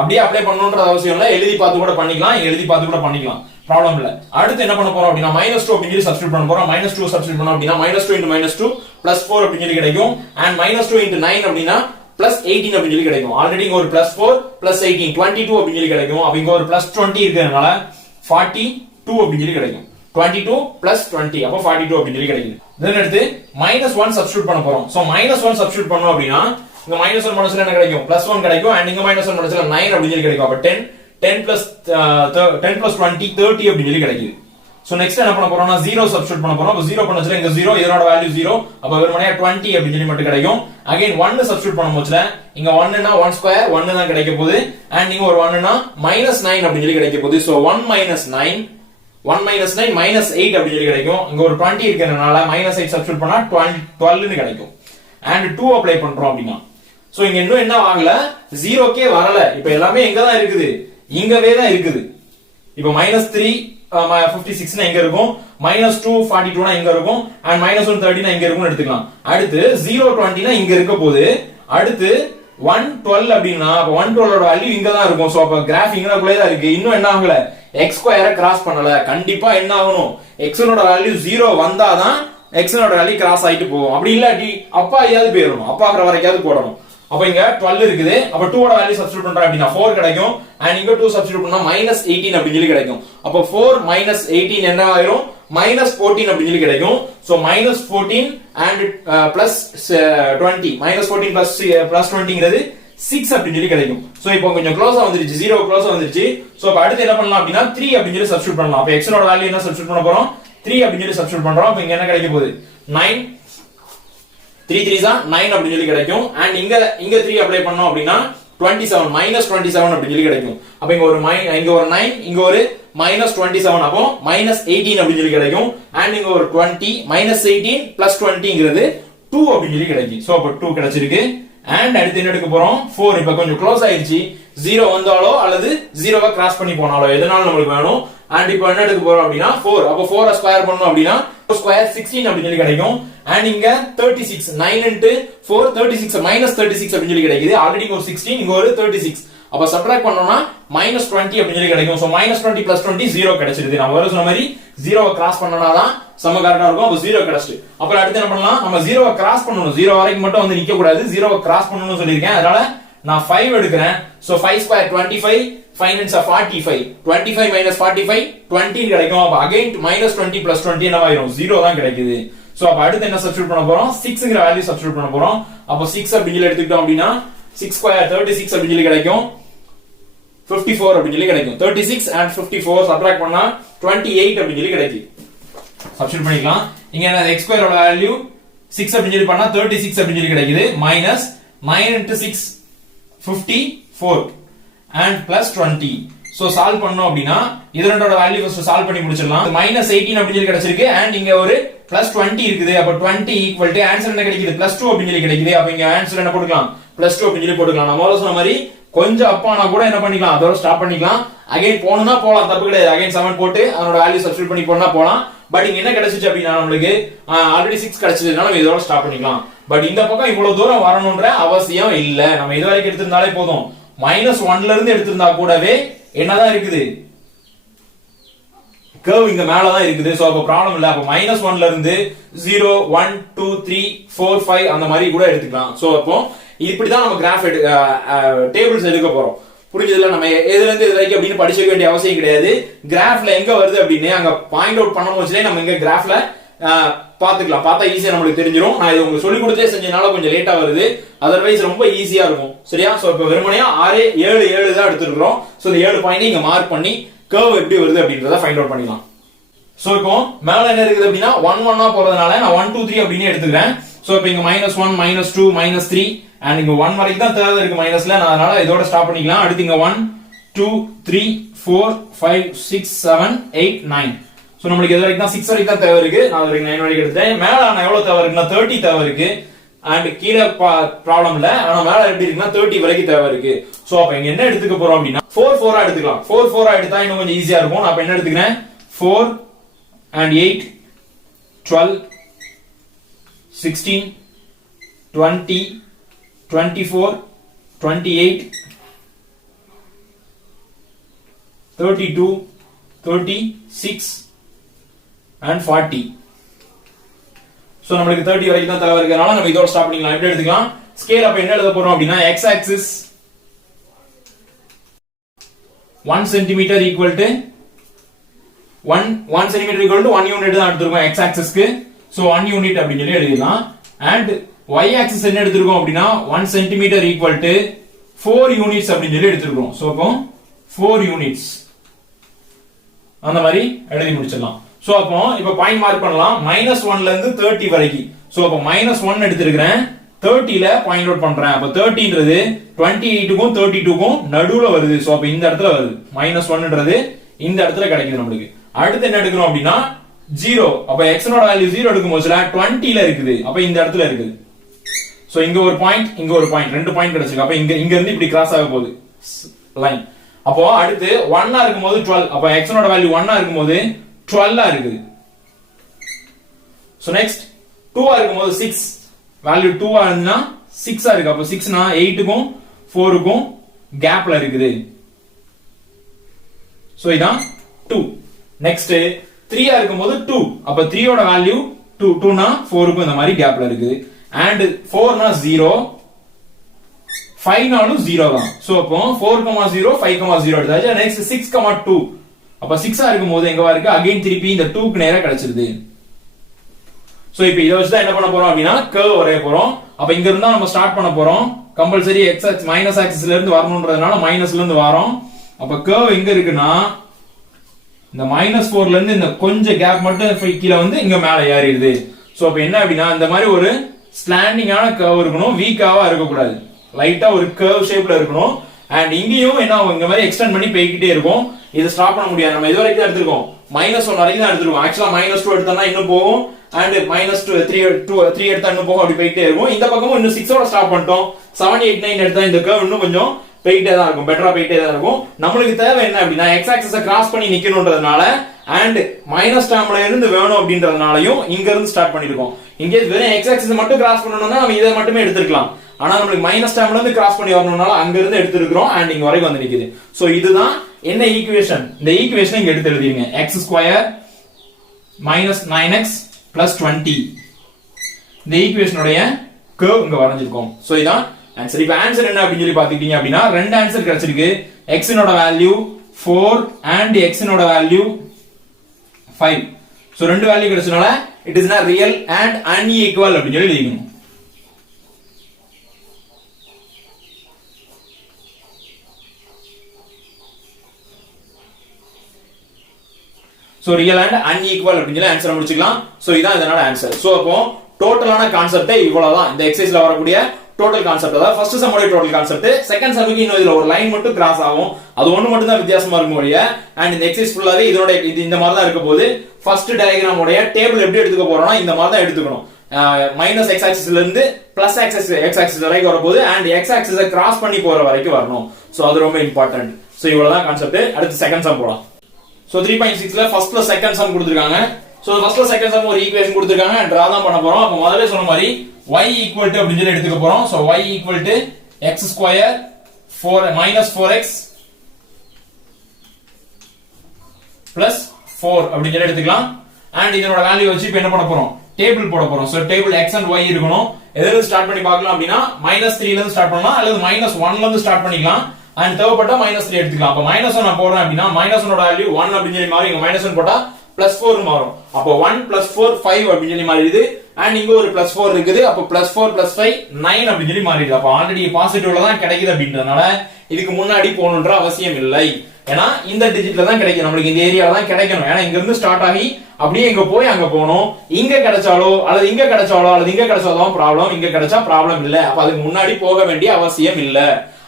அப்படியே அப்ளை பண்ணணும்ன்ற அவசியம் இல்ல. எழுதி பார்த்து கூட பண்ணிக்கலாம். எழுதி பார்த்து கூட பண்ணிக்கலாம். ப்ராப்ளம் இல்ல. அடுத்து என்ன பண்ண போறோம் அப்படினா -2 அப்படி சொல்லி சப்ஸ்டிட்யூட் பண்ண போறோம். -2 சப்ஸ்டிட்யூட் பண்ணோம் அப்படினா -2 into -2 +4 அப்படி சொல்லி கிடைக்கும். அண்ட் -2 into 9 அப்படினா +18 அப்படி சொல்லி கிடைக்கும். ஆல்ரெடி இங்க ஒரு +4 +18 22 அப்படி சொல்லி கிடைக்கும். அப்ப இங்க ஒரு +20 இருக்கிறதுனால 42 அப்படி சொல்லி கிடைக்கும். 22 + 20 அப்ப 42 அப்படி சொல்லி கிடைக்குது. தென் அடுத்து -1 சப்ஸ்டிட்யூட் பண்ண போறோம். சோ -1 சப்ஸ்டிட்யூட் பண்ணோம் அப்படினா இங்க -1 மடங்குல என்ன கிடைக்கும் +1 கிடைக்கும். அண்ட் இங்க -1 மடங்குல 9 அப்படி சொல்லி கிடைக்கும். அப்ப 10 + 20 30 அப்படி சொல்லி கிடைக்குது. சோ நெக்ஸ்ட் என்ன பண்ண போறோம்னா 0 சப்ஸ்டிட்யூட் பண்ண போறோம். அப்ப 0 பண்ணச்சல இங்க 0 இதனோட வேல்யூ 0. அப்ப வெறுமனே 20 அப்படி சொல்லி மட்டும் கிடைக்கும். அகைன் 1 சப்ஸ்டிட்யூட் பண்ணும்போதுல இங்க 1 னா 1 ஸ்கொயர் 1 தான் கிடைக்க போகுது. அண்ட் இங்க ஒரு 1 னா -9 அப்படி சொல்லி கிடைக்க போகுது. சோ 1 - 9 -8 அப்படி சொல்லி கிடைக்கும். இங்க ஒரு 20 இருக்கறனால -8 சப்ஸ்டிட்யூட் பண்ணா 12 னு கிடைக்கும். அண்ட் 2 அப்ளை பண்றோம் அப்படினா சோ இங்க இன்னும் என்ன ஆகல 0கே வரல. இப்போ எல்லாமே எங்க தான் இருக்குது இங்கவே தான் இருக்குது. இப்போ -3 56 னா எங்க இருக்கும், -2 42 னா எங்க இருக்கும், அண்ட் -1 30 னா எங்க இருக்கும்னு எடுத்துக்கலாம். அடுத்து 0 20 னா இங்க இருக்க போகுது. அடுத்து 1 12 அப்படினா அப்ப 112 ஓட வேல்யூ இங்க தான் இருக்கும். சோ அப்ப கிராஃப் இங்கனக்குள்ளே தான் இருக்கு. இன்னும் என்ன ஆகல x ஸ்கொயரை கிராஸ் பண்ணல. கண்டிப்பா என்ன ஆகணும் x ஓட வேல்யூ 0 வந்தாதான் x ஓட வேல்யூ கிராஸ் ஆயிட்டு போகும். அப்படி இல்லாட்டி அப்பா ஐயாவது போயிடணும். அப்பா ஆகிற வரைக்காவது போடணும். அப்ப இங்க 12 இருக்குது. அப்ப 2 ஓட வேல்யூ சப்ஸ்டிட்யூட் பண்றோம் அப்படினா 4 கிடைக்கும். அண்ட் இங்க 2 சப்ஸ்டிட்யூட் பண்ணா -18 அப்படி சொல்லி கிடைக்கும். அப்ப 4 - 18 என்ன ஆயிரும் -14 அப்படி சொல்லி கிடைக்கும். சோ -14 and +20 -14 +20ங்கிறது 6 அப்படி சொல்லி கிடைக்கும். சோ இப்போ கொஞ்சம் க்ளோஸா வந்துருச்சு. 0 க்ளோஸா வந்துருச்சு. சோ அப்ப அடுத்து என்ன பண்ணலாம் அப்படினா 3 அப்படி சொல்லி சப்ஸ்டிட்யூட் பண்ணலாம். அப்ப x ஓட வேல்யூ என்ன சப்ஸ்டிட்யூட் பண்ண போறோம் 3 அப்படி சொல்லி சப்ஸ்டிட்யூட் பண்றோம். அப்ப இங்க என்ன கிடைக்க போகுது 9 3 3s are 9 அப்படி சொல்லி கிடைக்கும். அண்ட் இங்க 3 அப்ளை பண்ணோம் அப்படினா 27 -27 அப்படி சொல்லி கிடைக்கும். அப்ப இங்க ஒரு 9 இங்க ஒரு -27 அப்போ -18 அப்படி சொல்லி கிடைக்கும். அண்ட் இங்க ஒரு 20 -18 + 20ங்கிறது 2 அப்படி சொல்லி கிடைக்கும். சோ அப்ப 2 கிடைச்சிருக்கு. அண்ட் அடுத்து என்ன எடுக்க போறோம் 4. இப்ப கொஞ்சம் க்ளோஸ் ஆயிருச்சு. 0 வந்தாலோ அல்லது 0வை கிராஸ் பண்ணி போனாலோ எதனால நமக்கு வேணும். அண்ட் இப்போ என்ன எடுக்க போறோம் அப்படினா 4. அப்ப 4 ஸ்கொயர் பண்ணனும் அப்படினா ஸ்கொயர் 16 அப்படி சொல்லி கிடைக்கும். அண்ட் இங்க 36 9 into 4 36 -36 அப்படி சொல்லி கிடைக்குது. ஆல்ரெடி ஒரு 16 இங்க ஒரு 36. அப்ப சப்ட்ராக்ட் பண்ணோம்னா -20 அப்படி சொல்லி கிடைக்கும். சோ -20 + 20 0 கிடைச்சிருது. நம்ம வர சொன்ன மாதிரி 0வை கிராஸ் பண்ணனாதான் சம கரெக்ட்டா இருக்கும். அப்ப 0 கிடைச்சிட்டு அப்புறம் அடுத்து என்ன பண்ணலாம் நம்ம 0வை கிராஸ் பண்ணனும். 0 வரைக்கும் மட்டும் வந்து நிக்க கூடாது. 0வை கிராஸ் பண்ணனும்னு சொல்லிருக்கேன். அதனால நான் 5 எடுக்கிறேன். சோ 5 ஸ்கொயர் 25 5 9s are 45 25 - 45 20 கிடைக்கும். அப்ப அகைன் -20 + 20 என்ன ஆயிரும் 0 தான் கிடைக்குது. சோ அப்ப அடுத்து என்ன சப்ஸ்டிட்யூட் பண்ண போறோம் 6ங்கற வேல்யூ சப்ஸ்டிட்யூட் பண்ண போறோம். அப்ப 6 அப்படி சொல்லி எடுத்துக்கிட்டோம் அப்படினா 6 ஸ்கொயர் 36 அப்படி சொல்லி கிடைக்கும். 54 அப்படி சொல்லி கிடைக்கும். 36 and 54 சப்ட்ராக்ட் பண்ணா 28 அப்படி சொல்லி கிடைக்கும். சப்ஸ்டிட்யூட் பண்ணிக்கலாம். இங்க என்ன x ஸ்கொயர் ஓட வேல்யூ 6 அப்படி சொல்லி பண்ணா 36 அப்படி சொல்லி கிடைக்குது. -9 into 6 54 and +20. சோ சால்வ் பண்ணோம் அப்படினா இதனோட வேல்யூ ஃபர்ஸ்ட் சால்வ் பண்ணி முடிச்சிடலாம். -18 அப்படி சொல்லி கிடைச்சிருக்கு. அண்ட் இங்க ஒரு +20 இருக்குது. அப்ப 20 = ஆன்சர் என்ன கிடைக்குது +2 அப்படி சொல்லி கிடைக்குது. அப்ப இங்க ஆன்சர் என்ன போட்டுக்கலாம் +2 அப்படி சொல்லி போட்டுக்கலாம். நம்ம சொன்ன மாதிரி கொஞ்சம் அப்பானா கூட என்ன பண்ணிக்கலாம் அதோட ஸ்டாப் பண்ணிக்கலாம். அகைன் போணும்னா போலாம், தப்பு கிடையாது. அகைன் 7 போட்டு அதோட வேல்யூ சப்ஸ்டிட்யூட் பண்ணி போனா போலாம். பட் இங்க என்ன கிடைச்சிச்சு அப்படினா நம்மளுக்கு ஆல்ரெடி 6 கிடைச்சதுனால நம்ம இதோட ஸ்டாப் பண்ணிக்கலாம். பட் இந்த பக்கம் இவ்வளவு தூரம் வரணும்ன்ற அவசியம் இல்ல. நம்ம இது வரைக்கும் எடுத்திருந்தாலே போதும். -1ல இருந்து எடுத்திருந்தா கூடவே என்னதான் இருக்குது கர்வ் இங்க மேல தான் இருக்குது. சோ அப்ப ப்ராப்ளம் இல்ல. அப்ப -1ல இருந்து 0 1 2 3 4 5 அந்த மாதிரி கூட எடுத்துக்கலாம். சோ அப்போ இப்படி தான் நம்ம கிராஃப் டேபிள்ஸ் எடுக்க போறோம். புரிஞ்சதுல நம்ம எதுல இருந்து இது வரைக்கும் அப்படின்னு படிச்சுக்க வேண்டிய அவசியம் கிடையாது. கிராஃப்ல எங்க வருது அப்படின்னு அங்க பாயிண்ட் அவுட் பண்ண போச்சுலே நம்ம இங்க கிராஃப்ல பாத்துக்கலாம். பார்த்தா ஈஸியா நம்மளுக்கு தெரிஞ்சிரும். நான் இது உங்களுக்கு சொல்லி கொடுத்தே செஞ்சனால கொஞ்சம் லேட்டா வருது. அதர்வைஸ் ரொம்ப ஈஸியா இருக்கும். சரியா? சோ இப்ப வெறுமனையா 6 7 7 தான் எடுத்துக்கிறோம். சோ இந்த 7 பாயிண்ட் இங்க மார்க் பண்ணி கர்வ் எப்படி வருது அப்படின்றத ஃபைண்ட் அவுட் பண்ணிடலாம். சோ இப்போ மேல என்ன இருக்குது அப்படின்னா 1 1 ஆ போறதுனால நான் 1 2 3 அப்படின்னு எடுத்துக்கிறேன். சோ இப்போ இங்க -1 -2 -3 அண்ட் இங்க 1 வரைக்கும் தான் தேவை இருக்கு மைனஸ்ல. நான் அதனால இதோட ஸ்டாப் பண்ணிக்கலாம். அடுத்து இங்க 1 2 3 4 5 6 7 8 9 சோ நமக்கு இது வரைக்கும் தான் 6 வரைக்கும் தான் தேவை இருக்கு. நான் வரைக்கும் 9 வரைக்கும் எடுத்தேன். மேல நான் எவ்வளவு தேவை இருக்குன்னா 30 தேவை இருக்கு. அண்ட் கீழ ப்ராப்ளம் இல்ல, ஆனா மேல எப்படி இருக்குன்னா 30 வரைக்கும் தேவை இருக்கு. சோ அப்ப இங்க என்ன எடுத்துக்க போறோம் அப்படின்னா 4 4 எடுத்துக்கலாம். 4 4 எடுத்தா இன்னும் கொஞ்சம் ஈஸியா இருக்கும். நான் அப்ப என்ன எடுத்துக்கிறேன் 4 and 8 12 16 20 24 28 32 36 and 40. சோ நமக்கு 30 வரைக்கும் தான் தேவை இருக்கறனால நம்ம இதோட ஸ்டாப் பண்ணிக்கலாம். எப்படி எடுத்துக்கலாம்? ஸ்கேல் அப்ப என்ன எழுத போறோம் அப்படினா x axis 1 cm equal to 1 cm equal to 1 unit தான் எடுத்துறோம் x axis க்கு. சோ 1 unit அப்படி சொல்லி எழுதிடலாம். and y axis என்ன எடுத்துறோம் அப்படினா 1 cm equal to 4 units அப்படி சொல்லி எடுத்துறோம். சோ அப்போ 4 units அந்த மாதிரி எழுதி முடிச்சிடலாம். சோ அப்போ இப்ப பாயிண்ட் மார்க் பண்ணலாம். -1 ல இருந்து 30 வரைக்கும். சோ அப்ப -1 எடுத்துக்கிறேன், 30 ல பாயிண்ட் அவுட் பண்றேன். அப்ப 30ன்றது 28 க்கும் 32 க்கும் நடுவுல வருது. சோ அப்ப இந்த இடத்துல வருது. -1ன்றது இந்த இடத்துல கிடைக்குது நமக்கு. அடுத்து என்ன எடுக்கணும் அப்படினா 0. அப்ப x னோட வேல்யூ 0 எடுக்கும்போது 20 ல இருக்குது. அப்ப இந்த இடத்துல இருக்குது. சோ இங்க ஒரு பாயிண்ட், இங்க ஒரு பாயிண்ட், ரெண்டு பாயிண்ட் கிடைச்சிருக்கு. அப்ப இங்க இருந்து இப்படி கிராஸ் ஆக போகுது லைன். அப்போ அடுத்து 1 ஆ இருக்கும்போது 12. அப்ப x னோட வேல்யூ 1 ஆ இருக்கும்போது 12 ஆ இருக்குது. சோ நெக்ஸ்ட் 2 ஆ இருக்கும்போது 6 வேல்யூ 2 ஆ இருந்தா 6 ஆ இருக்கு. அப்ப 6 னா 8 க்கும் 4 க்கும் கேப்ல இருக்குது. சோ இதான் 2. நெக்ஸ்ட் 3 ஆ இருக்கும்போது 2. அப்ப 3 ஓட வேல்யூ 2 னா 4 க்கும் இந்த மாதிரி கேப்ல இருக்குது. and 4 னா 0, 5 நாலும் 0 தான். சோ அப்போ 4,0 5,0 எடுத்தாச்சு. நெக்ஸ்ட் 6,2. அப்ப 6 ஆ இருக்கும்போது எங்கவா இருக்கு? அகைன் திருப்பி இந்த 2 க்கு நேரா கிடைச்சிருது. சோ இப்போ இத வச்சு தான் என்ன பண்ண போறோம் அப்படினா கர்வ் வரைய போறோம். அப்ப இங்க இருந்தா நம்ம ஸ்டார்ட் பண்ண போறோம். கம்பல்சரி x ஆக்சிஸ் மைனஸ் ஆக்சிஸ்ல இருந்து வரணும்ன்றதுனால மைனஸ்ல இருந்து வரோம். அப்ப கர்வ் எங்க இருக்குன்னா இந்த -4ல இருந்து இந்த கொஞ்சம் கேப் மட்டும் கீழ வந்து இங்க மேல ஏறிடுது. சோ அப்ப என்ன அப்படினா இந்த மாதிரி ஒரு ஸ்லாண்டிங்கான கர்வ் இருக்கணும், வீக்காவா இருக்க கூடாது. லைட்டா ஒரு கர்வ் ஷேப்ல இருக்கணும். அண்ட் இங்கேயும் என்ன இந்த மாதிரி எக்ஸ்டெண்ட் பண்ணி போய்கிட்டே இருக்கும். இது ஸ்டாப் பண்ண முடியாது. நம்ம இது வரைக்கும் எடுத்துக்கோம், -1 வரைக்கும் தான் எடுத்துருக்கோம். ஆக்சுவலா -2 எடுத்தா இன்னும் போகும். அண்ட் -3 எடுத்தா இன்னும் போகும். அப்படி போயிட்டே இருக்கும். இந்த பக்கமும் இன்னும் 6 ஓட ஸ்டாப் பண்ணிட்டோம். 7 8 9 எடுத்தா இந்த கர்வ் இன்னும் கொஞ்சம் போயிட்டே தான் இருக்கும், பெட்டரா போயிட்டே தான் இருக்கும். நம்மளுக்கு தேவை என்ன அப்படின்னா எக்ஸ் ஆக்சிஸை கிராஸ் பண்ணி நிக்கணும்ன்றதுனால அண்ட் மைனஸ் டேர்ம்ல இருந்து வேணும் அப்படின்றதுனாலயும் இங்க இருந்து ஸ்டார்ட் பண்ணிருக்கோம். இங்கே வெறும் எக்ஸ் ஆக்சிஸ் மட்டும் கிராஸ் பண்ணணும்னா நம்ம இதை மட்டுமே எடுத்துக்கலாம். ஆனா நம்மளுக்கு மைனஸ் டேர்ம்ல இருந்து கிராஸ் பண்ணி வரணும்னால அங்க இருந்து எடுத்துக்கிறோம் அண்ட் இங்க வரைக்கும் வந்து நிக்குது. சோ இதுதான் என்ன ஈக்குவேஷன். இந்த ஈக்குவேஷனை இங்க எடுத்து எழுதிருங்க. x square minus 9x plus 20 இந்த ஈக்குவேஷனுடைய கர்வ் இங்க வரைஞ்சிருக்கோம். சோ இதான் ஆன்சர். இப்ப ஆன்சர் என்ன அப்படின்னு சொல்லி பாத்துக்கிட்டீங்க அப்படின்னா ரெண்டு ஆன்சர் கிடைச்சிருக்கு. x னோட வேல்யூ 4 and x னோட வேல்யூ 5. சோ ரெண்டு வேல்யூ கிடைச்சனால it is not real and unequal அப்படின்னு சொல்லி எழுதிக்கணும். சோ ரியல் அண்ட் அன்ஈக்குவல் அப்படின்னு சொல்லி ஆன்சர் முடிச்சுக்கலாம். சோ இதான் இதனோட ஆன்சர். சோ அப்போ டோட்டலான கான்செப்ட் இவ்வளவுதான். இந்த எக்ஸசைஸ்ல வரக்கூடிய டோட்டல் கான்செப்ட். அதாவது ஃபர்ஸ்ட் சம்மோட டோட்டல் கான்செப்ட். செகண்ட் சம்முக்கு இன்னும் இதுல ஒரு லைன் மட்டும் கிராஸ் ஆகும். அது ஒண்ணு மட்டும் தான் வித்தியாசமா இருக்கும் ஒழிய அண்ட் இந்த எக்ஸசைஸ் ஃபுல்லாவே இதோட இது இந்த மாதிரி தான் இருக்க போகுது. ஃபர்ஸ்ட் டயகிராம் உடைய டேபிள் எப்படி எடுத்துக்க போறோம்னா இந்த மாதிரி தான் எடுத்துக்கணும். மைனஸ் எக்ஸ் ஆக்சிஸ்ல இருந்து பிளஸ் எக்ஸ் ஆக்சிஸ் வரைக்கும் வரப்போகுது அண்ட் எக்ஸ் ஆக்சிஸை கிராஸ் பண்ணி போற வரைக்கும் வரணும். சோ அது ரொம்ப இம்பார்ட்டன்ட். சோ இவ்வளவுதான் கான்செப்ட். அடுத்து செகண்ட் சம் போலாம். சோ 3.6ல ஃபர்ஸ்ட்ல செகண்ட் சம் கொடுத்திருக்காங்க. சோ ஃபர்ஸ்ட்ல செகண்ட் சம் ஒரு ஈக்குவேஷன் கொடுத்திருக்காங்க. டிரா தான் பண்ண போறோம். அப்ப முதல்ல சொன்ன மாதிரி y equal to அப்படி சொல்லி எடுத்துக்க போறோம். So y equal to x square 4 minus 4x plus 4 அப்படி சொல்லி எடுத்துக்கலாம். அண்ட் இதனோட வேல்யூ வச்சு இப்ப என்ன பண்ண போறோம்? டேபிள் போட போறோம். So table x and y இருக்கணும். எதுல இருந்து ஸ்டார்ட் பண்ணி பார்க்கலாம் அப்படினா -3 ல இருந்து ஸ்டார்ட் பண்ணலாம் அல்லது -1 ல இருந்து ஸ்டார்ட் பண்ணிக்கலாம். அண்ட் தேவைப்பட்டா -3 எடுத்துக்கலாம். அப்ப -1 நான் போடுறேன் அப்படினா -1 ஓட வேல்யூ 1 அப்படி சொல்லி மாறி இங்க -1 போட்டா +4 மாறும். அப்போ 1 + 4 5 அப்படி சொல்லி மாறிடுது. அண்ட் இங்க ஒரு +4 இருக்குது. அப்ப +4 + 5 9 அப்படி சொல்லி மாறிடுது. அப்ப ஆல்ரெடி பாசிட்டிவ்ல தான் கிடைக்குது அப்படின்றதுனால இதுக்கு முன்னாடி போகணும்ன்ற அவசியம் இல்லை. ஏன்னா இந்த டிஜிட்ல தான் கிடைக்கும். நம்மளுக்கு இந்த ஏரியால தான் கிடைக்கணும். ஏன்னா இங்க இருந்து ஸ்டார்ட் ஆகி அப்படியே இங்க போய் அங்க போகணும். இங்க கிடைச்சாலோ அல்லது இங்க கிடைச்சாலோ அல்லது இங்க கிடைச்சாலும் ப்ராப்ளம், இங்க கிடைச்சா ப்ராப்ளம் இல்ல. அப்ப அதுக்கு முன்னாடி போக வேண்டிய அவசியம் இல்ல.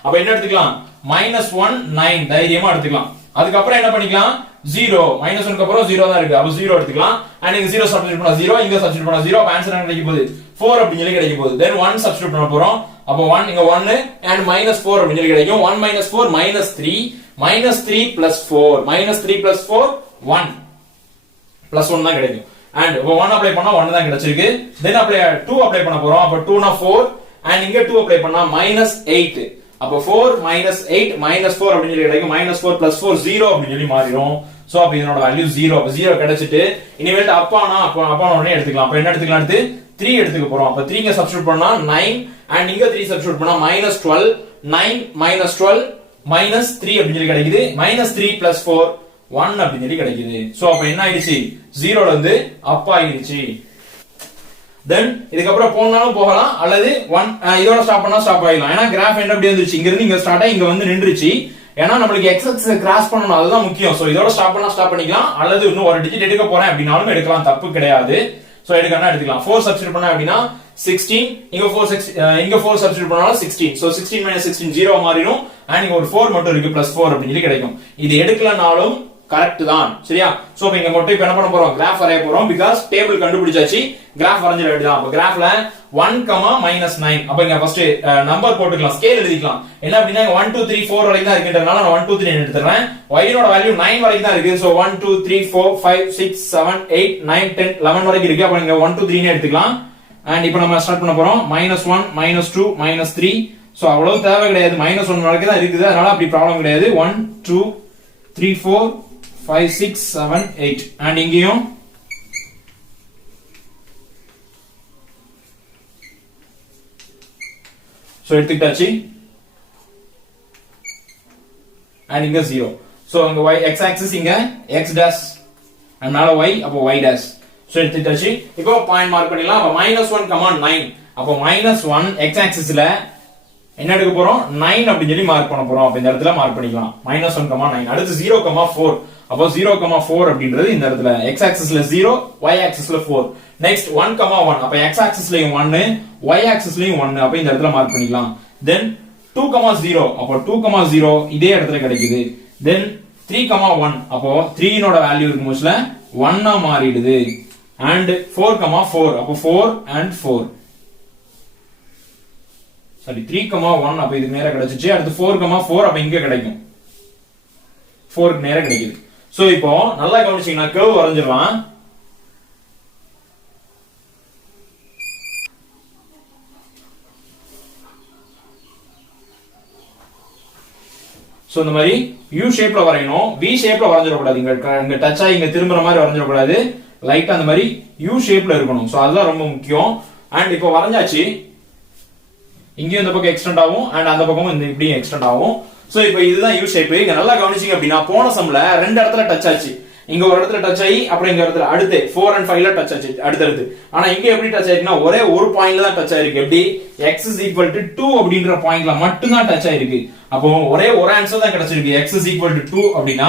அப்ப என்ன எடுத்துக்கலாம்? -1 9 தைரியமா எடுத்துக்கலாம். அதுக்கப்புறம் என்ன பண்ணிக்கலாம்? 0 மைனஸ் 1 க்கு அப்புறம் 0 தான் இருக்கு அப்ப 0 எடுத்துக்கலாம் and இங்க 0 சப்ஸ்டிட்யூட் பண்ணா 0 இங்க சப்ஸ்டிட்யூட் பண்ணா 0 அப்ப ஆன்சர் என்ன கிடைக்க போகுது 4 அப்படி சொல்லி கிடைக்க போகுது then 1 சப்ஸ்டிட்யூட் பண்ண போறோம் அப்ப 1 இங்க 1 and -4 அப்படி சொல்லி கிடைக்கும் 1 - 4 -3 -3 + 4 -3 + 4 1 +1 தான் கிடைக்கும் and 1 அப்ளை பண்ணா 1 தான் கிடைச்சிருக்கு then அப்ளை 2 அப்ளை பண்ண போறோம் அப்ப 2 னா 4 and இங்க 2 அப்ளை பண்ணா -8 அப்ப 4 - 8 -4 அப்படி சொல்லி கிடைக்கும் -4 + 4 0 அப்படி சொல்லி மாறிடும் சோ அப்ப இதனோட வேல்யூ 0 அப்ப 0 கிடைச்சிட்டு இனிமேல் அப்பானா உடனே எடுத்துக்கலாம் அப்ப என்ன எடுத்துக்கலாம் அடுத்து 3 எடுத்துக்க போறோம் அப்ப 3 ங்க சப்ஸ்டிட்யூட் பண்ணா 9 and இங்க 3 சப்ஸ்டிட்யூட் பண்ணா -12 9 - 12 -3 அப்படி சொல்லி கிடைக்குது -3 + 4 1 அப்படி சொல்லி கிடைக்குது சோ அப்ப என்ன ஆயிடுச்சு 0 ல இருந்து அப் ஆயிடுச்சு then இதுக்கு அப்புறம் போனாலும் போகலாம் அல்லது 1 இதோட ஸ்டாப் பண்ணா ஸ்டாப் ஆயிடலாம் ஏனா கிராஃப் என்ன அப்படி வந்துருச்சு இங்க இருந்து இங்க ஸ்டார்ட் ஆகி இங்க வந்து நின்றுச்சு ஏனா நமக்கு x axis கிராஸ் பண்ணனும் அதுதான் முக்கியம் சோ இதோட ஸ்டாப் பண்ணா ஸ்டாப் பண்ணிக்கலாம் அல்லது இன்னும் ஒரு டிஜிட் எடுக்க போறேன் அப்படினாலும் எடுக்கலாம் தப்பு கிடையாது சோ எடுக்கறனா எடுத்துக்கலாம் 4 சப்ஸ்டிட்யூட் பண்ணா அப்படினா 16 இங்க 4 சப்ஸ்டிட்யூட் பண்ணாலும் 16 சோ 16 - 16 0 மாறிடும் and இங்க ஒரு 4 மட்டும் இருக்கு +4 அப்படி சொல்லி கிடைக்கும் இது எடுக்கலனாலும் கரெக்ட் தான் சரியா சோ இப்ப இங்க மட்டும் இப்ப என்ன பண்ண போறோம் கிராஃப் வரைய போறோம் because டேபிள் கண்டுபிடிச்சாச்சு கிராஃப் வரைஞ்சற வேண்டியதான் அப்ப கிராஃப்ல 1, -9 அப்ப இங்க ஃபர்ஸ்ட் நம்பர் போட்டுக்கலாம் ஸ்கேல் எழுதிக்கலாம் என்ன அப்படினா 1 2 3 4 வரைக்கும் தான் இருக்குன்றதனால நான் 1 2 3 எடுத்துறேன் y னோட வேல்யூ 9 வரைக்கும் தான் இருக்கு சோ 1 2 3 4 5 6 7 8 9 10 11 வரைக்கும் இருக்கு அப்ப இங்க 1 2 3 னு எடுத்துக்கலாம் and இப்போ நம்ம ஸ்டார்ட் பண்ண போறோம் -1 -2 -3 சோ அவ்வளவு தேவை கிடையாது -1 வரைக்கும் தான் இருக்குது அதனால அப்படி ப்ராப்ளம் கிடையாது 1 2 3 4 5 6 7 8 and இங்கேயும் சோ எடுத்துக்கிட்டாச்சு and இங்க 0 சோ அங்க y x axis இங்க x dash and மேல y அப்ப y dash சோ எடுத்துக்கிட்டாச்சு இப்போ பாயிண்ட் மார்க் பண்ணிடலாம் அப்ப -1, 9 அப்ப -1 x axisல என்ன எடுக்க போறோம் 9 அப்படி சொல்லி மார்க் பண்ண போறோம் அப்ப இந்த இடத்துல மார்க் பண்ணிக்கலாம் -1, 9 அடுத்து 0, 4 அப்ப 0, 4 அப்படின்றது இந்த இடத்துல x axisல 0 y axisல 4 next 1, 1 அப்ப x axisலயும் 1 y axisலயும் 1 அப்ப இந்த இடத்துல மார்க் பண்ணிக்கலாம் then 2, 0 அப்ப 2, 0 இதே இடத்துல கிடைக்குது then 3, 1 அப்போ 3 னோட வேல்யூ இருக்கும்போதுல 1 ஆ மாறிடுது and 4, 4 அப்ப 4 and 4 சரி 3, 1 அப்ப இது நேரா கிடைச்சிச்சு அடுத்து 4, 4 அப்ப இங்க கிடைக்கும் 4 க்கு நேரா கிடைக்குது சோ இப்போ நல்லா கவனிச்சீங்கன்னா கர்வ் வரைஞ்சிரலாம் சோ இந்த மாதிரி U ஷேப்ல வரையணும் V ஷேப்ல வரைஞ்சிர கூடாது இங்க டச் ஆகி இங்க திரும்பற மாதிரி வரைஞ்சிர கூடாது லைட்டா அந்த மாதிரி U ஷேப்ல இருக்கணும் சோ அதுதான் ரொம்ப முக்கியம் and இப்போ வரைஞ்சாச்சு இங்கேயும் இந்த பக்கம் எக்ஸ்டெண்ட் ஆகும் and அந்த பக்கமும் இந்த இப்படியும் எக்ஸ்டெண்ட் ஆகும் சோ இப்போ இதுதான் யூ ஷேப் இங்க நல்லா கவனிச்சீங்க அப்படினா போன சம்ல ரெண்டு இடத்துல டச் ஆச்சு இங்க ஒரு இடத்துல டச் ஆகி அப்புறம் இங்க இடத்துல அடுத்து 4 and 5 ல டச் ஆச்சு அடுத்து ஆனா இங்க எப்படி டச் ஆயிருக்குனா ஒரே ஒரு பாயிண்ட்ல தான் டச் ஆயிருக்கு எப்படி x = 2 அப்படிங்கற பாயிண்ட்ல மட்டும் தான் டச் ஆயிருக்கு அப்போ ஒரே ஒரு ஆன்சர் தான் கிடைச்சிருக்கு x = 2 அப்படினா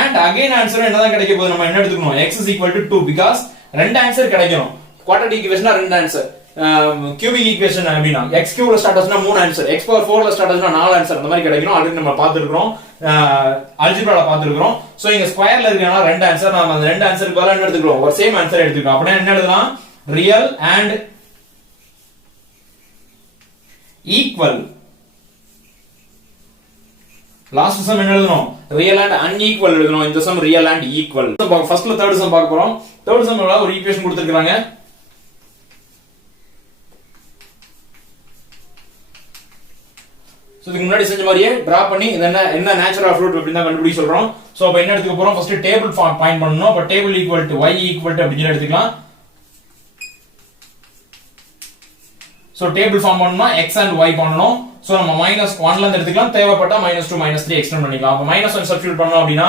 and again ஆன்சர் என்னதான் கிடைக்க போகுது நம்ம என்ன எடுத்துக்கணும் x = 2 because ரெண்டு ஆன்சர் கிடைக்கும் குவாட்ரேட்டிக் ஈக்குவேஷனா ரெண்டு ஆன்சர் cubic equation அப்படினா x cube ல ஸ்டார்ட் ஆச்சுனா 3 ஆன்சர் x power 4 ல ஸ்டார்ட் ஆச்சுனா 4 ஆன்சர் அந்த மாதிரி கிடைக்கும் ஆல்ரெடி நம்ம பாத்துறோம் அல்ஜிப்ரால பாத்துறோம் சோ இங்க ஸ்கொயர்ல இருக்கனால ரெண்டு ஆன்சர் நாம அந்த ரெண்டு ஆன்சருக்கு பதிலா என்ன எடுத்துக்கிறோம் ஒரு சேம் ஆன்சர் எடுத்துக்கிறோம் அப்படினா என்ன எழுதலாம் real and equal last some என்ன எழுதணும் ரியல் அண்ட் அன்ஈக்குவல் எழுதணும் இந்த சம் ரியல் அண்ட் ஈக்குவல் ஃபர்ஸ்ட்ல தேர்ட் சம் பார்க்க போறோம் தேர்ட் சம்ல ஒரு ஈக்குவேஷன் கொடுத்திருக்காங்க சோ இதுக்கு முன்னாடி செஞ்ச மாதிரியே டிரா பண்ணி என்ன நேச்சர் ஆஃப் ரூட் அப்படி தான் கண்டுபிடிக்க சொல்றோம் சோ அப்ப என்ன எடுத்துக்க போறோம் ஃபர்ஸ்ட் டேபிள் ஃபார்ம் ஃபைண்ட் பண்ணனும் அப்ப table equal to y equal to அப்படி எடுத்துக்கலாம் சோ டேபிள் ஃபார்ம் பண்ணனும்னா x and y பண்ணனும் சோ நம்ம -1 ல இருந்து எடுத்துக்கலாம் தேவைப்பட்டா -2 -3 எக்ஸ்டெண்ட் பண்ணிக்கலாம் அப்ப -1 சப்ஸ்டிட்யூட் பண்ணோம் அப்படினா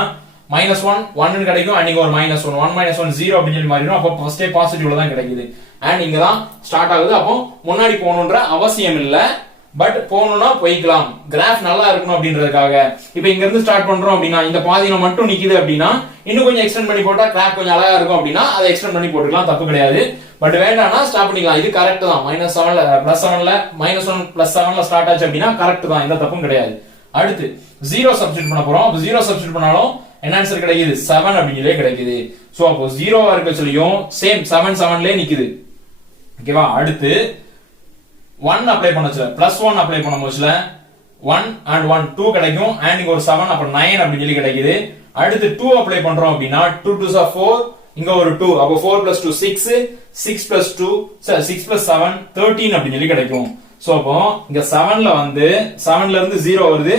-1 1 ன்னு கிடைக்கும் and இங்க ஒரு -1 1 -1 0 அப்படி சொல்லி மாறிடும் அப்ப ஃபர்ஸ்டே பாசிட்டிவ்ல தான் கிடைக்குது and இங்க தான் ஸ்டார்ட் ஆகுது அப்போ முன்னாடி போகணும்ன்ற அவசியம் இல்ல பட் போணும்னா போய்க்கலாம் கிராஃப் நல்லா இருக்கணும் அப்படின்றதுக்காக இப்போ இங்க இருந்து ஸ்டார்ட் பண்றோம் அப்படினா இந்த பாதியில மட்டும் நிக்குது அப்படினா இன்னும் கொஞ்சம் எக்ஸ்டெண்ட் பண்ணி போட்டா கிராஃப் கொஞ்சம் அழகா இருக்கும் அப்படினா அதை எக்ஸ்டெண்ட் பண்ணி போட்டுக்கலாம் தப்பு கிடையாது பட் வேண்டாம்னா ஸ்டாப் பண்ணிக்கலாம் இது கரெக்ட் தான் -7 ல +7 ல -1 +7 ல ஸ்டார்ட் ஆச்சு அப்படினா கரெக்ட் தான் எந்த தப்பும் கிடையாது அடுத்து 0 சப்ஸ்டிட்யூட் பண்ண போறோம் அப்ப 0 சப்ஸ்டிட்யூட் பண்ணாலும் என்ன ஆன்சர் கிடைக்குது 7 அப்படிங்கிறதே கிடைக்குது. சோ அப்போ 0வா இருக்க சொல்லியும் சேம் 7 7லயே நிக்குது. ஓகேவா? அடுத்து 1 அப்ளை பண்ணச்சுல +1 அப்ளை பண்ணும்போதுல 1 and 1 2 கிடைக்கும் and இங்க ஒரு 7 அப்ப 9 அப்படி சொல்லி கிடைக்குது. அடுத்து 2 அப்ளை பண்றோம் அப்படினா 2 2s are 4 இங்க ஒரு 2 அப்ப 4 + 2 6 6 + 2 6 + 7 13 அப்படி சொல்லி கிடைக்கும். சோ அப்போ இங்க 7ல வந்து 7ல இருந்து 0 வருது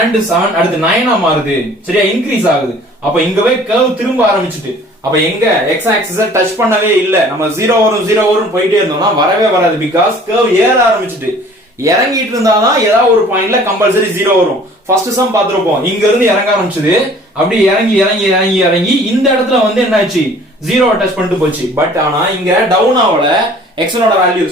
and 7 அடுத்து 9 ஆ மாறுது. சரியா? இன்கிரீஸ் ஆகுது. அப்ப இங்கவே கர்வ் திரும்ப ஆரம்பிச்சிட்டு அப்ப எங்க x ஆக்சிஸ டச் பண்ணவே இல்ல. நம்ம 0 வரும் போயிட்டே இருந்தோம்னா வரவே வராது. பிகாஸ் கர்வ் ஏற ஆரம்பிச்சிட்டு இறங்கிட்டு இருந்தாதான் ஏதாவது ஒரு பாயிண்ட்ல கம்பல்சரி 0 வரும். ஃபர்ஸ்ட் சம் பாத்துறோம். இங்க இருந்து இறங்க ஆரம்பிச்சது அப்படி இறங்கி இந்த இடத்துல வந்து என்னாச்சு 0 டச் பண்ணிட்டு போச்சு. பட் ஆனா இங்க டவுன் ஆவல. x ஓட வேல்யூ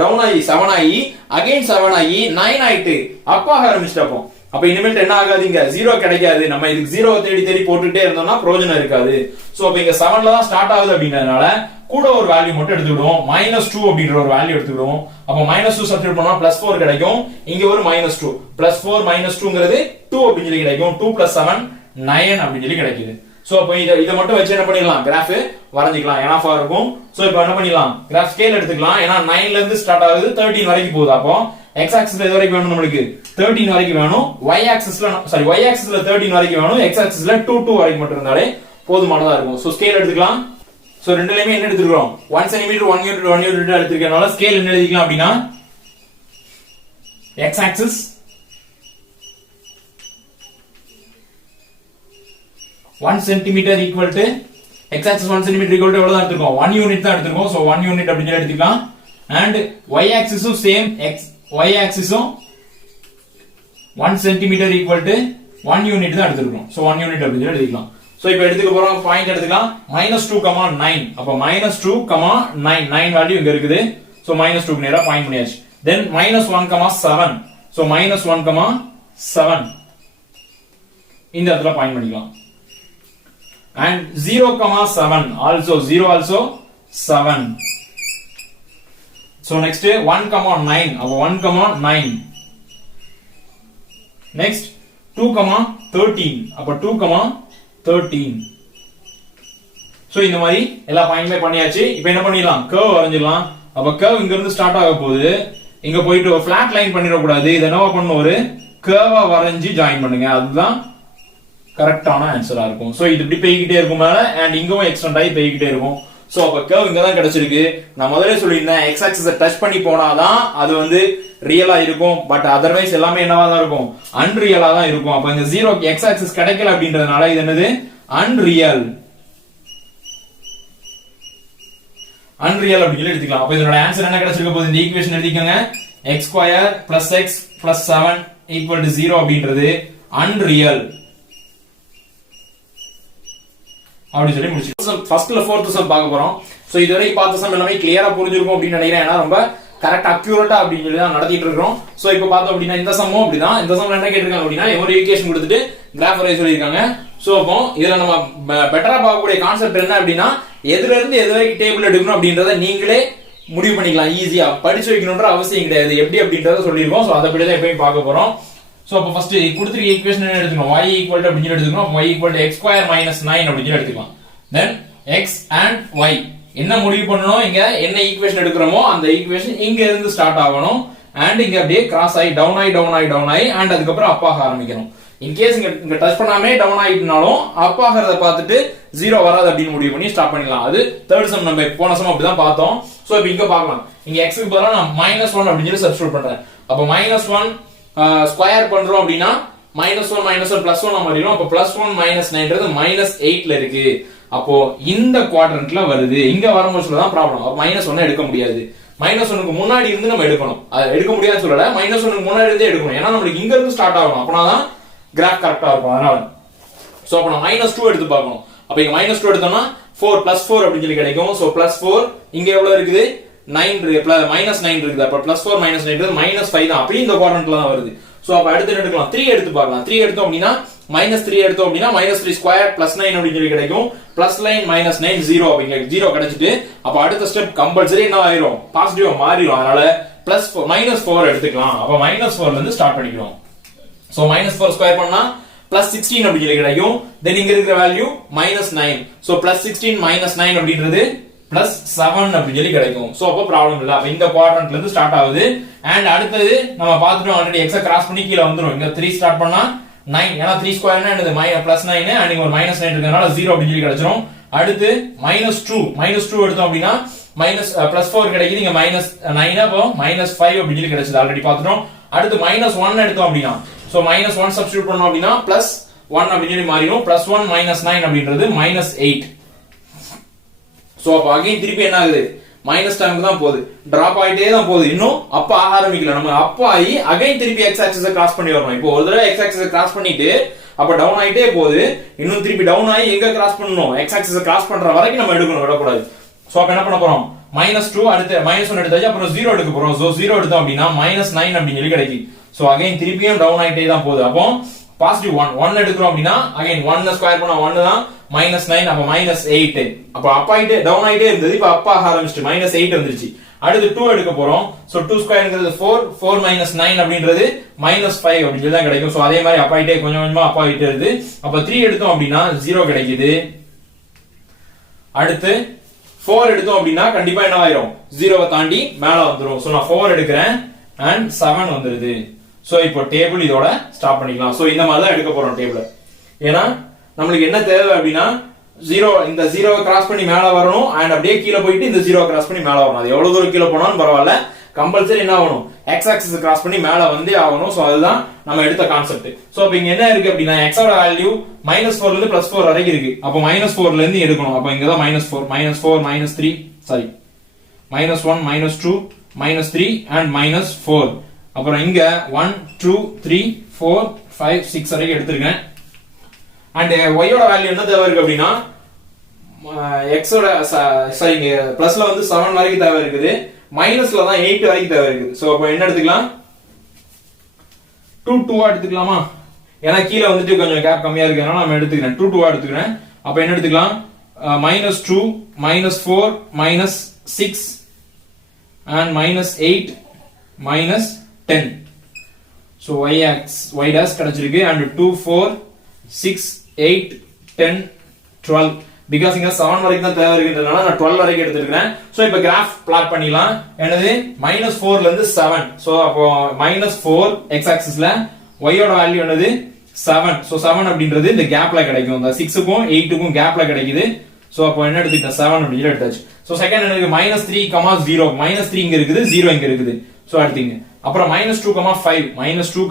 டவுன் ஆகி 7 ஆகி அகைன் 7 ஆகி 9 ஆயிட்டு அப்பாக ஆரம்பிச்சிட்டப்போ அப்ப இனிமேல் என்ன ஆகாது, இங்க 0 கிடைக்காது. நம்ம இதுக்கு 0 தேடி போட்டுட்டே இருந்தோம்னா பிரயோஜனம் இருக்காது. சோ அப்ப இங்க 7ல தான் ஸ்டார்ட் ஆகுது அப்படின்றதுனால கூட ஒரு வேல்யூ மட்டும் எடுத்துக்கிடுவோம். -2 அப்படின்ற ஒரு வேல்யூ எடுத்துக்கிடுவோம். அப்ப -2 சப்ஸ்டிட்யூட் பண்ணா +4 கிடைக்கும். இங்க ஒரு -2 +4 -2ங்கிறது 2 அப்படின்னு சொல்லி கிடைக்கும். 2 + 7 9 அப்படின்னு சொல்லி கிடைக்குது. சோ அப்ப இத மட்டும் வச்சு என்ன பண்ணிடலாம், கிராஃப் வரைஞ்சிக்கலாம். எனாஃபா இருக்கும். சோ இப்போ என்ன பண்ணிடலாம், கிராஃப் ஸ்கேல் எடுத்துக்கலாம். ஏன்னா 9ல இருந்து ஸ்டார்ட் ஆகுது 13 வரைக்கும் போகுது. அப்போ x ஆக்சிஸ்ல எது வரைக்கும் வேணும், நம்மளுக்கு 13 வரைக்கும் வேணும். y ஆக்சிஸ்ல 13 வரைக்கும் வேணும். x ஆக்சிஸ்ல 2 வரைக்கும் மட்டும் இருந்தாலே போதுமானதா இருக்கும். சோ ஸ்கேல் எடுத்துக்கலாம். சோ ரெண்டுலயுமே என்ன எடுத்துக்கிறோம், 1 cm 1 யூனிட் எடுத்துக்கிறனால ஸ்கேல் என்ன எழுதிக்கலாம் அப்படின்னா x axis 1 cm equal to x axis 1 cm equal to எவ்வளவு தான் எடுத்துக்கோம், 1 யூனிட் தான் எடுத்துக்கோம். சோ 1 யூனிட் அப்படி சொல்லி எடுத்துக்கலாம். and y axis same y axis 1 cm equal to 1 unit தான் எடுத்துக்கோம். சோ 1 யூனிட் அப்படி சொல்லி எடுத்துக்கலாம். சோ இப்போ எடுத்துக்க போறோம் பாயிண்ட் எடுத்துக்கலாம். -2, 9 அப்ப -2, 9 வேல்யூ இங்க இருக்குது. சோ -2 க்கு நேரா பாயிண்ட் பண்ணியாச்சு. then -1, 7 சோ -1, 7 இந்த இடத்துல பாயிண்ட் பண்ணிக்கலாம். and 0, 7 also 0 7. so next 1, 9 அப்ப 1, 9 next 2, 13 அப்ப 2, 13. so இந்த மாதிரி எல்லா பாயிண்ட்மே பண்ணியாச்சு. இப்போ என்ன பண்ணிடலாம், கர்வ் வரைஞ்சிடலாம். அப்ப கர்வ் இங்க இருந்து ஸ்டார்ட் ஆக போகுது. இங்க போயிட்டு ஒரு ஃபிளாட் லைன் பண்ணிட கூடாது. இத என்னவா பண்ணனும், ஒரு கர்வா வரைஞ்சி ஜாயின் பண்ணுங்க. அதுதான் கரெக்டான ஆன்சரா இருக்கும். சோ இது இப்படி போய்கிட்டே இருக்கும் மேல and இங்கவும் எக்ஸ்டெண்ட் ஆகி போய்கிட்டே இருக்கும். சோ அப்ப கர்வ் இங்க தான் கிடைச்சிருக்கு. நான் முதல்ல சொல்லியிருந்தேன் x ஆக்சிஸை டச் பண்ணி போனாதான் அது வந்து ரியலா இருக்கும். பட் அதர்வைஸ் எல்லாமே என்னவா தான் இருக்கும், அன்ரியலா தான் இருக்கும். அப்ப இந்த 0 x ஆக்சிஸ் கிடைக்கல அப்படின்றதுனால இது என்னது, அன்ரியல் அப்படின்னு சொல்லி எடுத்துக்கலாம். அப்ப இதோட ஆன்சர் என்ன கிடைச்சிருக்க போகுது, இந்த ஈக்குவேஷன் எழுதிக்கோங்க. x² + x + 7 = 0 அப்படின்றது அன்ரியல் அப்படி சொல்லி முடிச்சு. ஃபர்ஸ்ட்ல ஃபோர்த் சம் பார்க்க போறோம். சோ இதுவரை பார்த்த சம் எல்லாமே கிளியரா புரிஞ்சிருக்கும் அப்படின்னு நினைக்கிறேன். ஏன்னா ரொம்ப கரெக்ட் அக்யூரேட்டா அப்படின்னு சொல்லி தான் நடத்திட்டு இருக்கோம். சோ இப்போ பார்த்தோம் அப்படின்னா இந்த சம்மும் அப்படிதான். இந்த சம்ல என்ன கேட்டிருக்காங்க அப்படின்னா ஒரு ஈக்குவேஷன் கொடுத்துட்டு கிராஃப் வரைய சொல்லியிருக்காங்க. சோ அப்போ இதுல நம்ம பெட்டரா பார்க்கக்கூடிய கான்செப்ட் என்ன அப்படின்னா எதுல இருந்து எது வரைக்கும் டேபிள் எடுக்கணும் அப்படின்றத நீங்களே முடிவு பண்ணிக்கலாம். ஈஸியா படிச்சு வைக்கணும்ன்ற அவசியம் கிடையாது. எப்படி அப்படின்றத சொல்லியிருக்கோம். சோ அதை பத்தி தான் எப்பயும் பார்க்க போறோம். சோ அப்ப ஃபர்ஸ்ட் கொடுத்திருக்க ஈக்குவேஷன் என்ன எடுத்துக்கணும், y = அப்படி சொல்லி எடுத்துக்கணும். y = x² - 9 அப்படி சொல்லி எடுத்துக்கலாம். then x and y என்ன முடிவு பண்ணனும், இங்க என்ன ஈக்குவேஷன் எடுக்கறோமோ அந்த ஈக்குவேஷன் இங்க இருந்து ஸ்டார்ட் ஆகணும் and இங்க அப்படியே கிராஸ் ஆகி டவுன் ஆகி and அதுக்கு அப்புறம் அப் ஆக ஆரம்பிக்கணும். இன் கேஸ் இங்க டச் பண்ணாமே டவுன் ஆயிட்டனாலும் அப் ஆகிறத பார்த்துட்டு 0 வராது அப்படின்னு முடிவு பண்ணி ஸ்டார்ட் பண்ணிடலாம். அது தேர்ட் சம். நம்ம போன சம் அப்படிதான் பார்த்தோம். சோ இப்போ இங்க பார்க்கலாம். இங்க x க்கு பதிலா நான் -1 அப்படின்னு சொல்லி சப்ஸ்டிட்யூட் பண்றேன். அப்ப -1 ஸ்கொயர் பண்றோம் அப்படின்னா -1 +1 மாறிடும். அப்ப +1 - 9ன்றது -8ல இருக்கு. அப்போ இந்த குவாட்ரண்ட்ல வருது. இங்க வரும்போது தான் ப்ராப்ளம். அப்ப -1 எடுக்க முடியாது. -1க்கு முன்னாடி இருந்து நம்ம எடுக்கணும். அது எடுக்க முடியாதுன்னு சொல்லல, -1க்கு முன்னாடி இருந்தே எடுக்கணும். ஏன்னா நமக்கு இங்க இருந்து ஸ்டார்ட் ஆகணும். அப்பனாதான் கிராஃப் கரெக்டா இருக்கும். அதனால சோ அப்ப நம்ம -2 எடுத்து பார்க்கணும். அப்ப இங்க -2 எடுத்தோம்னா 4 + 4 அப்படின்னு சொல்லி கிடைக்கும். சோ +4 இங்க எவ்வளவு இருக்குது, 9 -9 இருக்குது. அப்ப +4 - 9 -5 தான். அப்படி இந்த குவாட்ரண்ட்ல தான் வருது. சோ அப்ப அடுத்து எடுக்கலாம் 3 எடுத்து பார்க்கலாம். 3 எடுத்தோம் அப்படின்னா -3 எடுத்தோம் அப்படின்னா -3² + 9 அப்படின்னு சொல்லி கிடைக்கும். +9 - 9 0 அப்படிங்க 0 கிடைச்சிட்டு அப்ப அடுத்த ஸ்டெப் கம்பல்சரி என்ன ஆயிரும், பாசிட்டிவா மாறிடும். அதனால +4 -4 எடுத்துக்கலாம். அப்ப -4ல இருந்து ஸ்டார்ட் பண்ணிக்கிறோம். சோ -4 ஸ்கொயர் பண்ணா பிளஸ் 16 அப்படின்னு சொல்லி கிடைக்கும். தென் இங்க இருக்கிற வேல்யூ -9. சோ பிளஸ் 16 -9 அப்படின்றது பிளஸ் 7 அப்படின்னு சொல்லி கிடைக்கும். சோ அப்போ ப்ராப்ளம் இல்ல. அப்ப இந்த குவாட்ரண்ட்ல இருந்து ஸ்டார்ட் ஆகுது. அண்ட் அடுத்தது நம்ம பார்த்துட்டோம் ஆல்ரெடி எக்ஸ கிராஸ் பண்ணி கீழ வந்துரும். இங்க 3 ஸ்டார்ட் பண்ணா 9, ஏன்னா 3 ஸ்கொயர்னா என்னது பிளஸ் 9 அண்ட் இங்க ஒரு -9 இருக்கறனால 0 அப்படின்னு சொல்லி கிடைச்சிரும். அடுத்து -2 எடுத்தோம் அப்படின்னா பிளஸ் 4 கிடைக்குது. இங்க -9 அப்போ -5 அப்படின்னு சொல்லி கிடைச்சது ஆல்ரெடி பார்த்துட்டோம். அடுத்து -1 எடுத்தோம் அப்படின்னா சோ -1 சப்ஸ்டிட்யூட் பண்ணோம் அப்படின்னா +1 அப்படின்னு சொல்லி மாறிடும். +1 -9 அப்படின்றது -8. சோ அப்ப அகைன் திருப்பி என்ன ஆகுது மைனஸ் டைமுக்கு தான் போகுது, டிராப் ஆயிட்டே தான் போகுது. இன்னும் அப்ப ஆக ஆரம்பிக்கல. நம்ம அப்ப ஆகி அகைன் திருப்பி எக்ஸ் ஆக்சிஸை கிராஸ் பண்ணி வரணும். இப்போ ஒரு தடவை எக்ஸ் ஆக்சிஸை கிராஸ் பண்ணிட்டு அப்ப டவுன் ஆயிட்டே போகுது. இன்னும் திருப்பி டவுன் ஆகி எங்க கிராஸ் பண்ணணும், எக்ஸ் ஆக்சிஸை கிராஸ் பண்ற வரைக்கும் நம்ம எடுக்கணும், விடக்கூடாது. சோ அப்ப என்ன பண்ண போறோம், -2 அடுத்து -1 எடுத்தாச்சு, அப்புறம் 0 எடுக்க போறோம். சோ 0 எடுத்தோம் அப்படின்னா -9 அப்படின்னு சொல்லி கிடைக்கும். சோ அகைன் திருப்பியும் டவுன் ஆயிட்டே தான் போகுது. அப்போ பாசிட்டிவ் 1 எடுக்கிறோம் அப்படின்னா அகைன் 1 ஸ்கொயர் பண்ணா 1 தான், -9 அப்ப -8. அப்ப அப் ஆயிட்டே டவுன் ஆயிட்டே இருந்தது, இப்ப அப் ஆக ஆரம்பிச்சிட்டு -8 வந்துருச்சு. அடுத்து 2 எடுக்க போறோம். சோ 2 ஸ்கொயர்ங்கிறது 4 9 அப்படின்றது -5 அப்படின்னு தான் கிடைக்கும். சோ அதே மாதிரி அப் ஆயிட்டே கொஞ்சம் கொஞ்சமா அப் ஆயிட்டே இருக்கு. அப்ப 3 எடுத்தோம் அப்படின்னா 0 கிடைக்குது. அடுத்து 4 எடுத்தோம் அப்படின்னா கண்டிப்பா என்ன ஆயிரும், 0வை தாண்டி மேல வந்துரும். சோ நான் 4 எடுக்கிறேன் and 7 வந்துருது. சோ இப்போ டேபிள் இதோட ஸ்டாப் பண்ணிக்கலாம். சோ இந்த மாதிரி தான் எடுக்க போறோம் டேபிள். ஏன்னா நம்மளுக்கு என்ன தேவை அப்படின்னா 0 இந்த 0வை கிராஸ் பண்ணி மேல வரணும் அண்ட் அப்படியே கீழே போயிட்டு இந்த 0வை கிராஸ் பண்ணி மேல வரணும். அது எவ்வளவு தூரம் கீழே போனாலும் பரவாயில்ல, கம்பல்சரி என்ன ஆகணும், எக்ஸ் ஆக்சிஸ் கிராஸ் பண்ணி மேல வந்தே ஆகணும். சோ அதுதான் நம்ம எடுத்த கான்செப்ட். சோ இப்போ இங்க என்ன இருக்கு அப்படின்னா எக்ஸோட வேல்யூ -4 ல இருந்து +4 வரைக்கும் இருக்கு. அப்போ -4ல இருந்து எடுக்கணும். அப்போ இங்க தான் -4 -3 சாரி -1 -2 -3 and -4. அப்புறம் இங்க 1 2 3 4 5 6 வரைக்கும் எடுத்துருக்கேன். அண்ட் y ஓட வேல்யூ என்ன தேவை இருக்கு அப்படின்னா x ஓட சாரி இங்க பிளஸ்ல வந்து 7 வரைக்கும் தேவை இருக்குது, மைனஸ்ல தான் 8 வரைக்கும் தேவை இருக்குது. சோ அப்ப என்ன எடுத்துக்கலாம், 2 2 எடுத்துக்கலாமா? ஏன்னா கீழ வந்துட்டு கொஞ்சம் கேப் கம்மியா இருக்கனால நம்ம எடுத்துக்கிறேன் 2 2 எடுத்துக்கிறேன். அப்ப என்ன எடுத்துக்கலாம், -2 -4 -6 and -8 -10. so y dash கிடைச்சிருக்கு. and 2 4 6 8 10 12 because இங்க 7 வரைக்கும் தான் தேவை இருக்குன்றனால நான் 12 வரைக்கும் எடுத்துக்கிறேன். சோ இப்போ கிராஃப் பிளாட் பண்ணிடலாம். என்னது -4 ல இருந்து 7. சோ அப்போ -4 x ஆக்சிஸ்ல y ஓட வேல்யூ என்னது 7. சோ 7 அப்படின்றது இந்த கேப்ல கிடைக்கும், இந்த 6க்கும் 8க்கும் கேப்ல கிடைக்குது. சோ அப்போ என்ன எடுத்துக்கிட்டேன் 7 அப்படின்னு எடுத்தாச்சு. சோ செகண்ட் எனக்கு -3, 0 -3 இங்க இருக்குது, 0 இங்க இருக்குது. சோ அடுத்தீங்க அப்புறம் -2, 5 -2,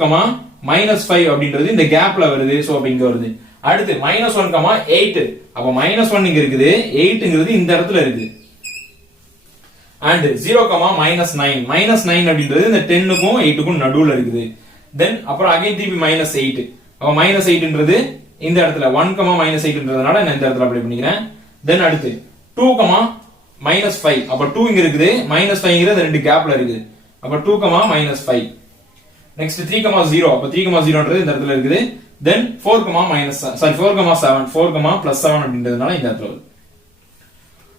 -5 அப்படின்றது இந்த கேப்ல வருது. சோ அப்ப இங்க வருது. அடுத்து -1, 8 அப்ப -1 இங்க இருக்குது, 8ங்கிறது இந்த இடத்துல இருக்குது. and 0, -9 -9 அப்படின்றது இந்த 10க்கும் 8க்கும் நடுவுல இருக்குது. தென் அப்புறம் அகைன் திருப்பி -8 அப்ப -8ன்றது இந்த இடத்துல 1, -8ன்றதுனால நான் இந்த இடத்துல அப்ளை பண்ணிக்கிறேன். தென் அடுத்து 2, -5 அப்ப 2 இங்க இருக்குது, -5ங்கிறது ரெண்டு கேப்ல இருக்குது. அப்ப 2, -5. நெக்ஸ்ட் 3, 0 அப்ப 3, 0ன்றது இந்த இடத்துல இருக்குது. தென் 4, 7 4, +7 அப்படின்றதுனால இந்த இடத்துல வருது.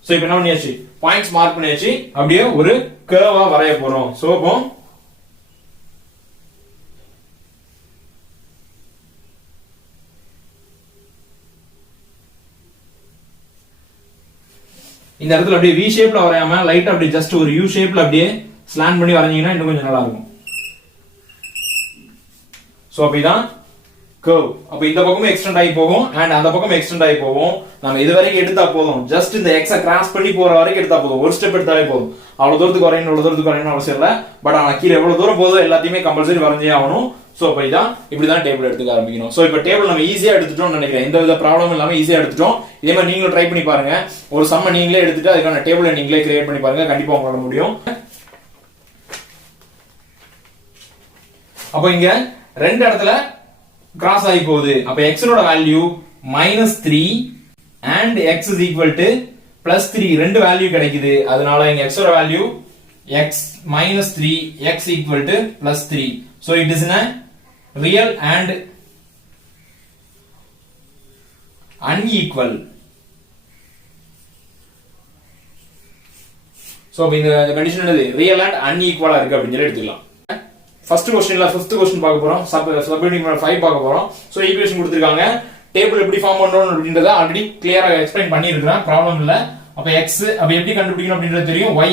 சோ இப்போ என்ன பண்ணியாச்சு, பாயிண்ட்ஸ் மார்க் பண்ணியாச்சு, அப்படியே ஒரு கர்வா வரைய போறோம். சோ அப்போ இந்த இடத்துல அப்படியே V ஷேப்ல வரையாம லைட்டா அப்படியே ஜஸ்ட் ஒரு U ஷேப்ல அப்படியே ஸ்லாண்ட் பண்ணி வரைஞ்சீங்கன்னா இன்னும் கொஞ்சம் நல்லா இருக்கும். சோ அப்படிதான் கர்வ். அப்ப இந்த பக்கமும் எக்ஸ்டெண்ட் ஆகி போகும் அண்ட் அந்த பக்கம் எக்ஸ்டெண்ட் ஆகி போகும். நம்ம இது வரைக்கும் எடுத்தா போதும், ஜஸ்ட் இந்த எக்ஸ கிராஸ் பண்ணி போற வரைக்கும் எடுத்தா போதும், ஒரு ஸ்டெப் எடுத்தாலே போதும். அவ்வளவு தூரத்துக்கு வரையணும், அவ்வளவு தூரத்துக்கு வரையணும் அவசியம் இல்ல. பட் ஆனா கீழே எவ்வளவு தூரம் போதோ எல்லாத்தையுமே கம்பல்சரி வரைஞ்சே ஆகணும். சோ அப்ப இப்படிதான் டேபிள் எடுத்துக்க ஆரம்பிக்கணும். சோ இப்ப டேபிள் நம்ம ஈஸியா எடுத்துட்டோம்னு நினைக்கிறேன், எந்த வித ப்ராப்ளம் இல்லாம ஈஸியா எடுத்துட்டோம். இதே மாதிரி நீங்களும் ட்ரை பண்ணி பாருங்க. ஒரு சம்ம நீங்களே எடுத்துட்டு அதுக்கான டேபிளை நீங்களே கிரியேட் பண்ணி பாருங்க, கண்டிப்பா உங்களால முடியும். அப்ப இங்க ரெண்டு இடத்துல கிராஸ் ஆகி போகுது. அப்ப x ஓட value -3 and x is equal to +3 ரெண்டு வேல்யூ கிடைக்குது. அதனால இங்க x ஓட value x -3 x equal to +3. so it is in a real and unequal. so இந்த கண்டிஷன் என்னது, ரியல் அண்ட் அன்ஈக்குவலா இருக்கு அப்படின்னு சொல்லி எடுத்துக்கலாம். ஃபர்ஸ்ட் क्वेश्चनல fifth क्वेश्चन பார்க்க போறோம். சப்ஹெட்டிங் 5 பார்க்க போறோம். சோ ஈக்குவேஷன் கொடுத்திருக்காங்க. டேபிள் எப்படி ஃபார்ம் பண்றோம் அப்படின்றத ஆல்ரெடி கிளியரா எக்ஸ்பிளைன் பண்ணியிருக்கேன். ப்ராப்ளம் இல்ல. அப்ப x அப்ப எப்படி கண்டுபிடிக்கணும் அப்படின்றது தெரியும். y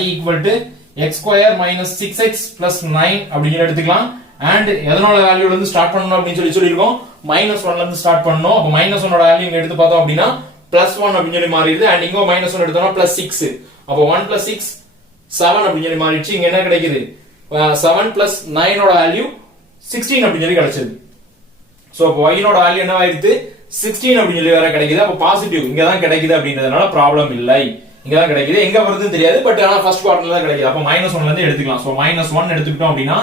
x² - 6x + 9 அப்படிங்கற எடுத்துக்கலாம். and எதனோட வேல்யூல இருந்து ஸ்டார்ட் பண்ணனும் அப்படினு சொல்லிருக்கோம். -1ல இருந்து ஸ்டார்ட் பண்ணனும். அப்ப -1 ஓட வேல்யூ இங்க எடுத்து பார்த்தோம் அப்படினா +1 அப்படினு சொல்லி மாறிடுது. and இங்க -1 எடுத்தோம்னா +6. அப்ப 1 + 6 7 அப்படினு சொல்லி மாறிடுச்சு. இங்க என்ன கிடைக்குது? 7 + 9 ஓட வேல்யூ 16 அப்படினு சொல்லி கிடைச்சது. சோ அப்ப y ஓட வேல்யூ என்ன ஆயிடுது? 16 அப்படினு சொல்லி வேற கிடைக்குது. அப்ப பாசிட்டிவ் இங்க தான் கிடைக்குது அப்படின்றதனால ப்ராப்ளம் இல்லை. இங்க தான் கிடைக்குது. எங்க வருதுன்னு தெரியாது. பட் ஆனா ஃபர்ஸ்ட் குவார்ட்டர்ல தான் கிடைக்குது. அப்ப -1ல இருந்து எடுத்துக்கலாம். சோ -1 எடுத்துக்கிட்டோம் அப்படினா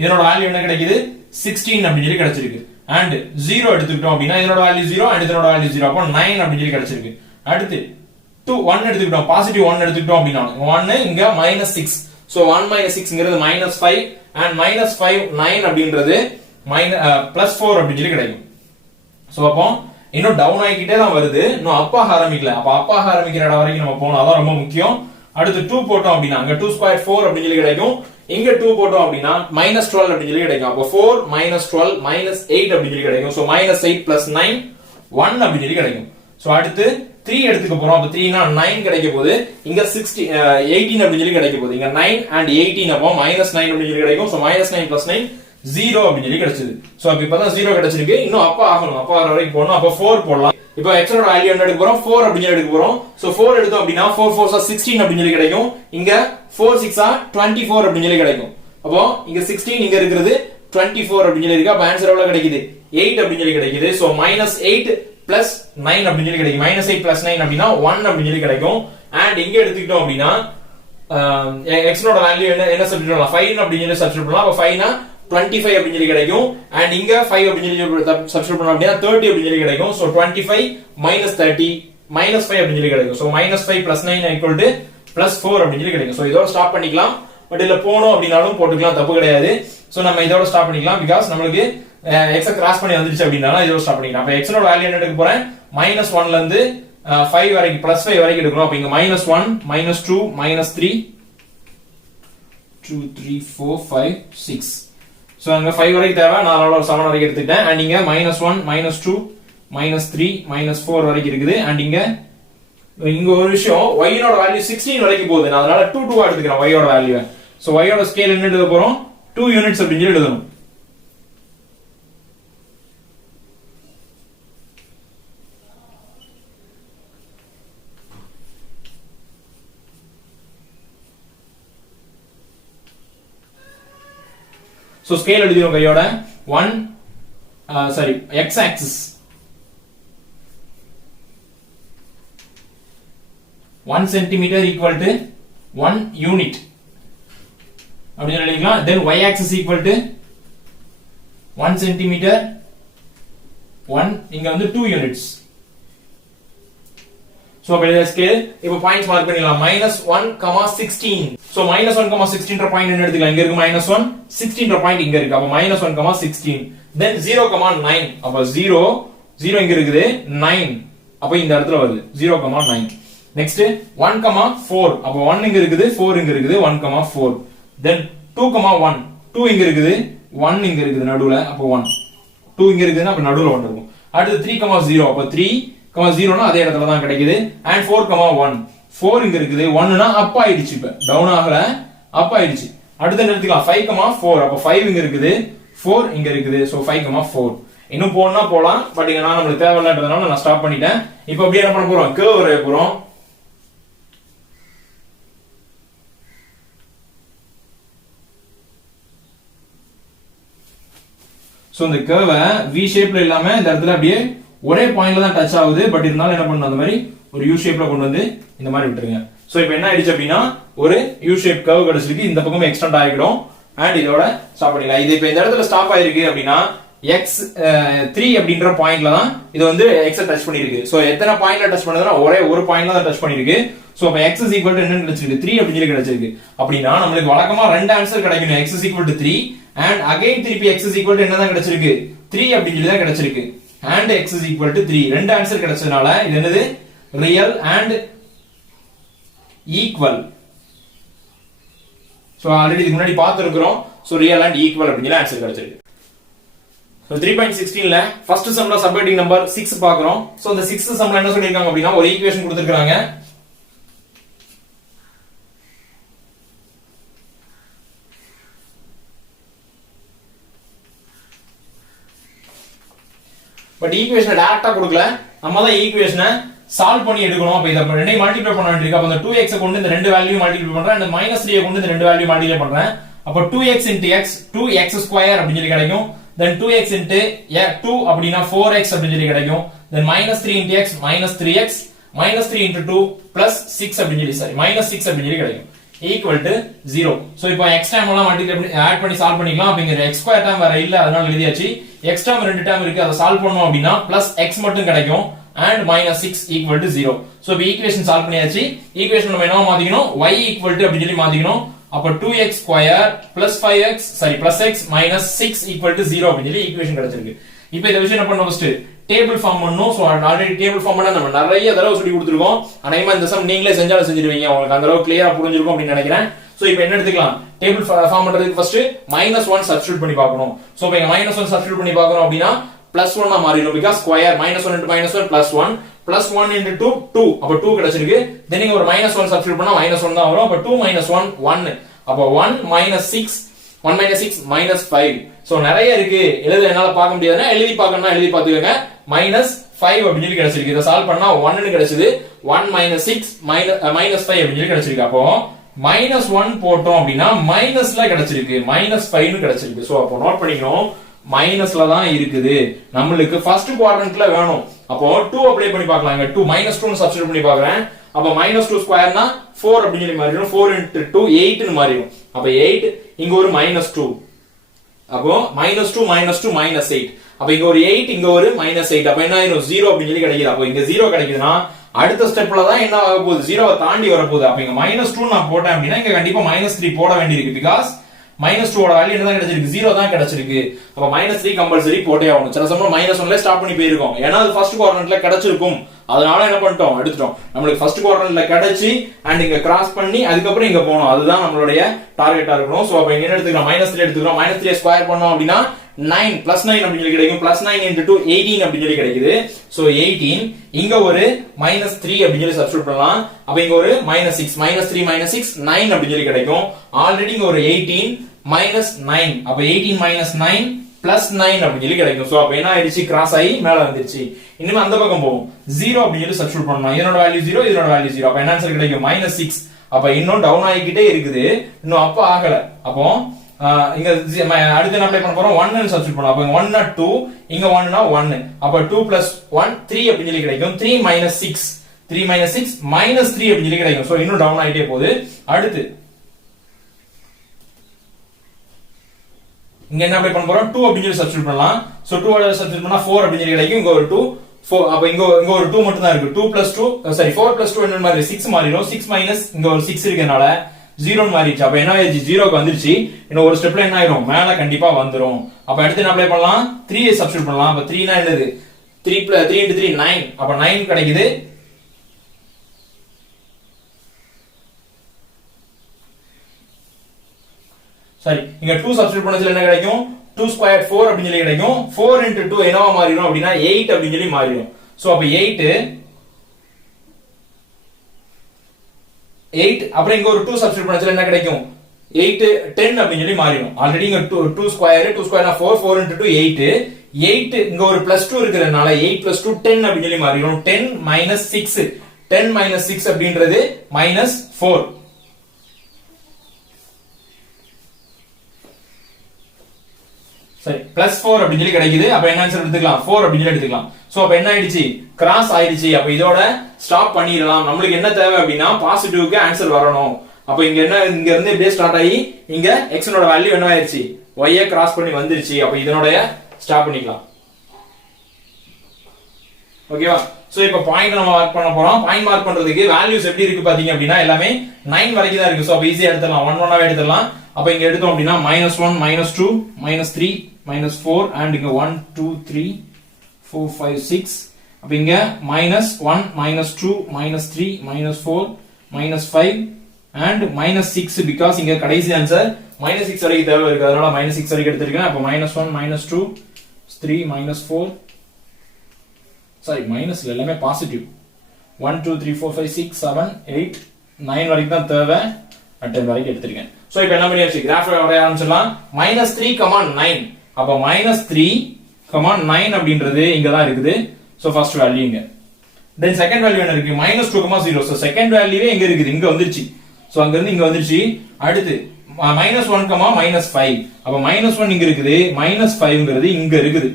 இதனோட வேல்யூ என்ன கிடைக்குது? 16 அப்படினு சொல்லி கிடைச்சிருக்கு. and 0 எடுத்துக்கிட்டோம் அப்படினா இதனோட வேல்யூ 0 and இதனோட வேல்யூ 0. அப்ப 9 அப்படினு சொல்லி கிடைச்சிருக்கு. அடுத்து 1 எடுத்துக்கிட்டோம். பாசிட்டிவ் 1 எடுத்துக்கிட்டோம் அப்படினா 1 இங்க -6. சோ 1 - 6ங்கிறது -5 and -5 9 அப்படின்றது +4 அப்படினு சொல்லி கிடைக்கும். சோ அப்போ இன்னும் டவுன் ஆகிக்கிட்டே தான் வருது. இன்னும் அப் ஆக ஆரம்பிக்கல. அப்ப அப் ஆக ஆரம்பிக்கிற இடம் வரைக்கும் நம்ம போகணும். அதான் ரொம்ப முக்கியம். அடுத்து 2 போட்டோம் அப்படினா அங்க 2 ஸ்கொயர் 4 அப்படினு சொல்லி கிடைக்கும். இங்க 2 போட்டோம் அப்படினா -12 அப்படினு சொல்லி கிடைக்கும். அப்ப 4 - 12 -8 அப்படினு சொல்லி கிடைக்கும். சோ -8 + 9 1 அப்படினு சொல்லி கிடைக்கும். சோ அடுத்து 3 எடுத்துக்க போறோம். அப்ப 3 னா 9 கிடைக்க போகுது. இங்க 18 அப்படினு சொல்லி கிடைக்க போகுது. இங்க 9 and 18 அப்போ -9 அப்படினு சொல்லி கிடைக்கும். சோ -9 + 9 0 அப்படினு சொல்லி கிடைச்சது. சோ அப்ப இப்பதான் 0 கிடைச்சிருக்கு. இன்னும் அப்ப ஆகணும். அப்ப ஆற வரைக்கும் போறோம். அப்ப 4 போடலாம். இப்போ x ஓட வேல்யூ என்ன எடுக்க போறோம்? 4 அப்படினு எடுக்க போறோம். சோ 4 எடுத்தோம் அப்படினா 4 4s are 16 அப்படினு சொல்லி கிடைக்கும். இங்க 4 6 are 24 அப்படினு சொல்லி கிடைக்கும். அப்போ இங்க 16 இங்க இருக்குது 24 அப்படினு சொல்லி இருக்கு. அப்ப ஆன்சர் எவ்வளவு கிடைக்குது? 8 அப்படினு சொல்லி கிடைக்குது. சோ -8 + 9 அப்படினு சொல்லி கிடைக்கும். -8 + 9 அப்படினா 1 அப்படினு சொல்லி கிடைக்கும். and இங்க எடுத்துக்கிட்டோம் அப்படினா x ஓட வேல்யூ என்ன சப்ஸ்டிட்யூட் பண்ணலாம்? 5 அப்படினு சொல்லி சப்ஸ்டிட்யூட் பண்ணலாம். அப்ப 5 னா 25 அப்படினு சொல்லி கிடைக்கும். and இங்க 5 அப்படினு சொல்லி சப்ஸ்டிட்யூட் பண்ணோம் அப்படினா 30 அப்படினு சொல்லி கிடைக்கும். சோ 25 - 30 -5 அப்படினு சொல்லி கிடைக்கும். சோ -5 + 9 = +4 அப்படினு சொல்லி கிடைக்கும். சோ இதோட ஸ்டாப் பண்ணிக்கலாம். பட் இதுல போணும் அப்படினாலும் போட்டுக்கலாம், தப்பு கிடையாது. சோ நம்ம இதோட ஸ்டாப் பண்ணிக்கலாம். பிகாஸ் நமக்கு x கிராஸ் பண்ணி வந்துருச்சு அப்படினால இதோட ஸ்டாப் பண்ணிக்கலாம். அப்ப x ஓட வேல்யூ என்ன எடுக்க போறேன்? -1ல இருந்து 5 வரைக்கும் +5 வரைக்கும் எடுக்கணும். அப்ப இங்க -1 -2 -3 2 3 4 5 6. சோ அங்க 5 வரைக்கும் தேவை. நான் அதனால 7 வரைக்கும் எடுத்துட்டேன். and இங்க -1 -2 -3 -4 வரைக்கும் இருக்குது. and இங்க ஒரு விஷயம், y ஓட வேல்யூ 16 வரைக்கும் போகுது. நான் அதனால 2 2 எடுத்துக்கிறேன் y ஓட வேல்யூ. சோ y ஓட ஸ்கேல் என்ன எழுத போறோம்? 2 யூனிட்ஸ் அப்படினு சொல்லி எழுதணும். சோ ஸ்கேல் எழுதிரோம் கையோட. 1 x axis 1 centimeter equal to 1 unit அப்படி எழுதிக்கலாம். then y axis equal to 1 centimeter 1 இங்க வந்து 2 units. சோ அப்ப இந்த ஸ்கேல் இப்போ பாயிண்ட்ஸ் மார்க் பண்ணிடலாம். -1, 16. சோ -1, 16ன்ற பாயிண்ட் என்ன எடுத்துக்கலாம்? இங்க இருக்கு -1, 16ன்ற பாயிண்ட் இங்க இருக்கு. அப்ப -1, 16. then 0, 9. அப்ப 0 இங்க இருக்குது, 9 அப்ப இந்த இடத்துல வருது 0, 9. நெக்ஸ்ட் 1, 4. அப்ப 1 இங்க இருக்குது, 4 இங்க இருக்குது, 1, 4. then 2, 1. 2 இங்க இருக்குது, 1 இங்க இருக்குது நடுவுல. அப்ப 1 2 இங்க இருக்குதுன்னா அப்ப நடுவுல 1 இருக்கும். அடுத்து 3, 0. அப்ப 3, 0னா அதே இடத்துல தான் கிடைக்குது. and 4, 1. 4 இங்க இருக்குது, 1னா அப் ஆயிடுச்சு. இப்ப டவுன் ஆகல, அப் ஆயிடுச்சு. அடுத்து என்ன எடுத்துக்கலாம்? 5, 4. அப்ப 5 இங்க இருக்குது, 4 இங்க இருக்குது. சோ 5, 4. இன்னும் போனா போலாம். பட் இங்க நான் நமக்கு தேவையில்லன்றதுனால நான் ஸ்டாப் பண்ணிட்டேன். இப்போ அப்படியே என்ன பண்ண போறோம்? கர்வ் வரைய போறோம். சோ இந்த கர்வை V ஷேப்ல இல்லாம இந்த இடத்துல அப்படியே ஒரே பாயிண்ட்ல தான் டச் ஆகுது. பட் இருந்தாலும் என்ன பண்ணணும்? அந்த மாதிரி ஒரு U ஷேப்ல கொண்டு வந்து இந்த மாதிரி விட்டுருங்க. சோ இப்போ என்ன ஆயிடுச்சு அப்படின்னா ஒரு U ஷேப் கர்வ் கிடைச்சிருக்கு. இந்த பக்கமே எக்ஸ்டெண்ட் ஆகிடும். and இதோட ஸ்டாப் பண்ணிடலாம். இது இப்போ இந்த இடத்துல ஸ்டாப் ஆயிருக்கு அப்படின்னா x3 அப்படின்ற பாயிண்ட்ல தான் இது வந்து x டச் பண்ணிருக்கு. சோ எத்தனை பாயிண்ட்ல டச் பண்ணதுன்னா ஒரே ஒரு பாயிண்ட்ல தான் டச் பண்ணிருக்கு. சோ அப்ப x என்ன கிடைச்சிருக்கு? 3 அப்படின்னு சொல்லி கிடைச்சிருக்கு. அப்படின்னா நம்மளுக்கு வழக்கமா ரெண்டு ஆன்சர் கிடைக்கணும். x 3 and again திருப்பி x என்னதான் கிடைச்சிருக்கு? 3 அப்படின்னு சொல்லி தான் கிடைச்சிருக்கு. and x 3 ரெண்டு ஆன்சர் கிடைச்சதுனால இது என்னது? Real and equal. So already இதுக்கு முன்னாடி பார்த்திருக்கிறோம். சோ ரியல் அண்ட் ஈக்குவல் அப்படிங்கிற ஆன்சர் கிடைச்சிருக்கு. So 3.16ல ஃபர்ஸ்ட் சம்ல சப்ஹெட்டிங் நம்பர் 6 பார்க்கறோம். சோ இந்த 6th சம்ல என்ன சொல்லிருக்காங்க அப்படினா ஒரு ஈக்குவேஷன் கொடுத்திருக்காங்க. பட் ஈக்குவேஷனை டைரக்டா கொடுக்கல. நம்ம தான் ஈக்குவேஷனை சால்வ் பண்ணி எடுக்கணும். அப்ப இத ரெண்டையும் மல்டிப்ளை பண்ண வேண்டியிருக்கு. அப்ப இந்த 2x கொண்டு இந்த ரெண்டு வேல்யூ மல்டிப்ளை பண்றேன். அந்த -3 கொண்டு இந்த ரெண்டு வேல்யூ மல்டிப்ளை பண்றேன். அப்ப 2x * x 2x² அப்படி சொல்லி கிடைக்கும். then 2x into 2 அப்படினா 4x அப்படி சொல்லி கிடைக்கும். then -3 into x -3x -3 into 2 plus 6 அப்படி சொல்லி -6 அப்படி சொல்லி கிடைக்கும் equal to 0. சோ இப்போ x டேர்ம் எல்லாம் மல்டிப்ளை ஆட் பண்ணி சால்வ் பண்ணிக்கலாம். அப்ப இங்க x² டேர்ம் வேற இல்ல, அதனால எழுதியாச்சு. x டேர்ம் ரெண்டு டேர்ம் இருக்கு, அதை சால்வ் பண்ணோம் அப்படினா +x மட்டும் கிடைக்கும் and -6 equal to 0. சோ இப்போ ஈக்குவேஷன் சால்வ் பண்ணியாச்சு. ஈக்குவேஷன் நம்ம என்ன மாத்திக்கணும், y equal to அப்படி சொல்லி மாத்திக்கணும். அப்ப 2x² plus 5x plus x minus 6 equal to 0 அப்படி சொல்லி ஈக்குவேஷன் கிடைச்சிருக்கு. இப்போ இந்த விஷயம் என்ன பண்ணணும், ஃபர்ஸ்ட் டேபிள் ஃபார்ம் பண்ணனும். சோ ஆல்ரெடி டேபிள் ஃபார்ம் பண்ணா நம்ம நிறைய தடவை சொல்லி கொடுத்திருக்கோம். அநேகமா இந்த சம் நீங்களே செஞ்சாலும் செஞ்சிருவீங்க, உங்களுக்கு அந்த அளவுக்கு கிளியரா புரிஞ்சிருக்கும் அப்படி நினைக்கிறேன். சோ இப்போ என்ன எடுத்துக்கலாம், டேபிள் ஃபார்ம் பண்றதுக்கு ஃபர்ஸ்ட் -1 சப்ஸ்டிட்யூட் பண்ணி பார்க்கணும். சோ இப்போ இங்க -1 சப்ஸ்டிட்யூட் பண்ணி பார்க்கறோம் அப்படினா +1 ஆ மாறிடும். because ஸ்கொயர் -1 into -1 +1 +1 into 2 2 அப்ப 2 கிடைச்சிருக்கு. தென் நீங்க ஒரு -1 சப்ஸ்டிட்யூட் பண்ணா -1 தான் வரும். அப்ப 2 - 1 1 அப்ப 1 - 6 1 - 6 -5. சோ நிறைய இருக்கு, எழுத என்னால பார்க்க முடியாதுன்னா எழுதி பார்க்கணும்னா எழுதி பார்த்துக்கங்க. -5 அப்படி சொல்லி கிடைச்சிருக்கு. இத சால்வ் பண்ணா 1 ன்னு கிடைச்சது. 1 - 6 -5 அப்படி சொல்லி கிடைச்சிருக்கு. அப்போ -1 போட்டோம் அப்படினா மைனஸ்ல கிடைச்சிருக்கு, -5 ன்னு கிடைச்சிருக்கு. சோ அப்போ நோட் பண்ணிக்கணும், மைனஸ்ல தான் இருக்குது. நம்மளுக்கு ஃபர்ஸ்ட் குவாட்ரண்ட்ல வேணும். அப்போ 2 அப்ளை பண்ணி பார்க்கலாம். இங்க 2 -2 ன்னு சப்ஸ்டிட்யூட் பண்ணி பார்க்கறேன். அப்ப -2 ஸ்கொயர்னா 4 அப்படி சொல்லி மாறிடும். 4 into 2 8 ன்னு மாறிடும். அப்ப 8 இங்க ஒரு -2. அப்போ -2 -2 -8. அப்ப இங்க ஒரு 8 இங்க ஒரு -8. அப்ப என்ன ஆயிடும், 0 அப்படி சொல்லி கிடைக்குது. அப்ப இங்க 0 கிடைக்குதுன்னா அடுத்த ஸ்டெப்ல தான் என்ன ஆக போகுது, 0வை தாண்டி வர போகுது. அப்ப இங்க -2 நான் போட்டேன் அப்படினா இங்க கண்டிப்பா -3 போட வேண்டியிருக்கு. because -2 ஓட வேல்யூ என்னதான் கிடைச்சிருக்கு, 0 தான் கிடைச்சிருக்கு. அப்ப -3 கம்பல்சரி போட்டே ஆகணும். சில சமயம் -1ல ஸ்டாப் பண்ணி போயிருக்கும், ஏன்னா அது ஃபர்ஸ்ட் குவாட்ரண்ட்ல கிடைச்சிருக்கும். அதனால என்ன பண்ணிட்டோம், எடுத்துட்டோம். நம்மளுக்கு ஃபர்ஸ்ட் குவாட்ரண்ட்ல கிடைச்சி அண்ட் இங்க கிராஸ் பண்ணி அதுக்கப்புறம் இங்க போகணும். அதுதான் நம்மளுடைய டார்கெட்டா இருக்கணும். சோ அப்ப இங்க என்ன எடுத்துக்கலாம், -3 எடுத்துக்கிறோம். -3 ஸ்கொயர் பண்ணோம் அப்படினா 9 +9 அப்படி சொல்லி கிடைக்கும். +9 into 2 18 அப்படி சொல்லி கிடைக்குது. சோ 18 இங்க ஒரு -3 அப்படி சொல்லி சப்ஸ்டிட்யூட் பண்ணலாம். அப்ப இங்க ஒரு -6 -3 -6 9 அப்படி சொல்லி கிடைக்கும். ஆல்ரெடி இங்க ஒரு 18 -9 அப்ப 18 - 9 +9 அப்படி சொல்லி கிடைக்கும். சோ அப்ப என்ன ஆயிடுச்சு, கிராஸ் ஆகி மேல வந்துருச்சு. இனிமே அந்த பக்கம் போகும். 0 அப்படி சொல்லி சப்ஸ்டிட்யூட் பண்ணலாம். இதனோட வேல்யூ 0, இதனோட வேல்யூ 0. அப்ப என்ன ஆன்சர் கிடைக்கும், -6. அப்ப இன்னும் டவுன் ஆகிக்கிட்டே இருக்குது, இன்னும் அப்ப ஆகல. அப்போ இங்க அடுத்து என்ன அப்ளை பண்ண போறோம், 1 ன்னு சப்ஸ்டிட்யூட் பண்ணலாம். அப்ப 1 னா 2, இங்க 1 னா 1. அப்ப 2 + 1 3 அப்படி சொல்லி கிடைக்கும். 3 - 6 3 - 6 -3 அப்படி சொல்லி கிடைக்கும். சோ இன்னும் டவுன் ஆகிட்டே போகுது. அடுத்து இங்க என்ன அப்ளை பண்ண போறோம், 2 அப்படி சொல்லி சப்ஸ்டிட்யூட் பண்ணலாம். சோ 2 ஓட சப்ஸ்டிட்யூட் பண்ணா 4 அப்படி சொல்லி கிடைக்கும். இங்க ஒரு 2 4. அப்ப இங்க ஒரு 2 மட்டும் தான் இருக்கு. 2 + 2 4 + 2 என்ன மாதிரி 6 மாறிடும். 6 மைனஸ் இங்க ஒரு 6 இருக்கனால 0 ன்னு மாறிடுச்சு. அப்ப என்ன ஆயிடுச்சு, 0க்கு வந்துருச்சு. இன்னும் ஒரு ஸ்டெப்ல என்ன ஆயிரும், மேல கண்டிப்பா வந்துரும். அப்ப அடுத்து என்ன அப்ளை பண்ணலாம், 3 சப்ஸ்டிட்யூட் பண்ணலாம். அப்ப 3 னா என்னது, 3 into 3 9. அப்ப 9 கிடைக்குது. சரி, இங்க 2 சப்ஸ்டிட்யூட் பண்ணதுல என்ன கிடைக்கும், 2 ஸ்கொயர் 4 அப்படி சொல்லி கிடைக்கும். 4 into 2 என்னவா மாறிடும் அப்படினா 8 அப்படி சொல்லி மாறிடும். சோ அப்ப 8 அப்புறம் இங்க ஒரு 2 சப்ஸ்டிட்யூட் பண்ணதுல என்ன கிடைக்கும், 8 10 அப்படி சொல்லி மாறிடும். ஆல்ரெடி இங்க 2 ஸ்கொயர் 2 ஸ்கொயர்னா 4 4 into 2 8 8 இங்க ஒரு +2 இருக்குறதுனால 8 + 2 10 அப்படி சொல்லி மாறிடும். 10 - 6 10 - 6 அப்படின்றது -4. சரி, +4 அப்படி சொல்லி கிடைக்குது. அப்ப என்ன ஆன்சர் எடுத்துக்கலாம், 4 அப்படி சொல்லி எடுத்துக்கலாம். சோ அப்ப என்ன ஆயிடுச்சு, கிராஸ் ஆயிடுச்சு. அப்ப இதோட ஸ்டாப் பண்ணிடலாம். நம்மளுக்கு என்ன தேவை அப்படினா பாசிட்டிவ்க்கு ஆன்சர் வரணும். அப்ப இங்க என்ன, இங்க இருந்து இப்படியே ஸ்டார்ட் ஆகி இங்க x னோட வேல்யூ என்ன ஆயிருச்சு, y ஐ கிராஸ் பண்ணி வந்துருச்சு. அப்ப இதனோட ஸ்டாப் பண்ணிக்கலாம். ஓகேவா? சோ இப்போ பாயிண்ட் நம்ம மார்க் பண்ண போறோம். பாயிண்ட் மார்க் பண்றதுக்கு வேல்யூஸ் எப்படி இருக்கு பாத்தீங்க அப்படினா எல்லாமே 9 வரைக்கும் தான் இருக்கு. சோ அப்ப ஈஸியா எடுத்துடலாம், 1 1ஆவே எடுத்துடலாம். அப்ப இங்க எடுத்தோம் அப்படினா -1 -2 -3 -4 and இங்க 1 2 3 4 5 6. அப்ப இங்க -1 -2 -3 -4 -5 and -6 because இங்க கடைசி ஆன்சர் -6 வரைக்கும் தேவை இருக்கு, அதனால -6 வரைக்கும் எடுத்திருக்கேன். அப்ப -1 -2 3 -4 சாரி மைனஸ் எல்லாமே பாசிட்டிவ் 1 2 3 4 5 6 7 8 9 வரைக்கும் தான் தேவை, 10 வரைக்கும் எடுத்திருக்கேன். சோ இப்போ என்ன பண்ணியாச்சு, கிராஃப் வரைய ஆரம்பிச்சிடலாம். -3, 9 அப்ப -3, 9 அப்படின்றது இங்க தான் இருக்குது. சோ ஃபர்ஸ்ட் வேல்யூ இங்க. தென் செகண்ட் வேல்யூ என்ன இருக்கு, -2, 0. சோ செகண்ட் வேல்யூவே எங்க இருக்குது, இங்க வந்துருச்சு. சோ அங்க இருந்து இங்க வந்துருச்சு. அடுத்து -1, -5 அப்ப -1 இங்க இருக்குது, -5ங்கிறது இங்க இருக்குது.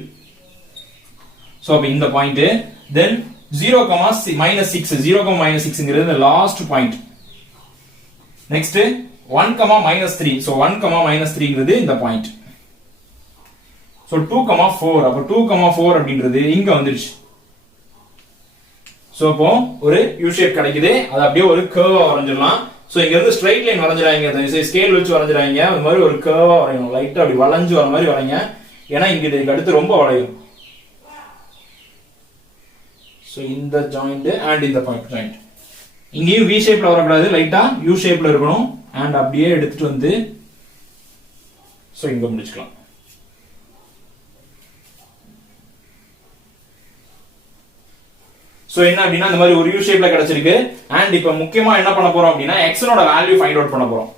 சோ அப்ப இந்த பாயிண்ட். தென் 0, -6 0, -6ங்கிறது லாஸ்ட் பாயிண்ட். நெக்ஸ்ட் 1, -3 சோ 1, -3ங்கிறது இந்த பாயிண்ட். சோ 2, 4 அப்ப 2, 4 அப்படின்றது இங்க வந்துருச்சு. சோ இப்போ ஒரு யூ ஷேப் கிடைக்குது, அது அப்படியே ஒரு கர்வா வரைஞ்சிடலாம். சோ இங்க இருந்து ஸ்ட்ரைட் லைன் வரைஞ்சிராங்க, ஸ்கேல் வச்சு வரைஞ்சிராங்க, அந்த மாதிரி ஒரு கர்வா வரையணும், லைட்டா அப்படி வளைஞ்சு வர மாதிரி வரைங்க, ஏன்னா இங்க இதுக்கு அடுத்து ரொம்ப வளையும். சோ இந்த ஜாயிண்ட் அண்ட் இந்த ஜாயிண்ட் இங்கேயும் வி ஷேப்ல வரக்கூடாது, லைட்டா யூ ஷேப்ல இருக்கணும். அண்ட் அப்படியே எடுத்துட்டு வந்து சோ இங்க முடிச்சுக்கலாம். சோ என்ன அப்படின்னா இந்த மாதிரி ஒரு யூ ஷேப்ல கிடைச்சிருக்கு. அண்ட் இப்ப முக்கியமா என்ன பண்ண போறோம் அப்படின்னா எக்ஸனோட வேல்யூ ஃபைண்ட் அவுட் பண்ண போறோம்.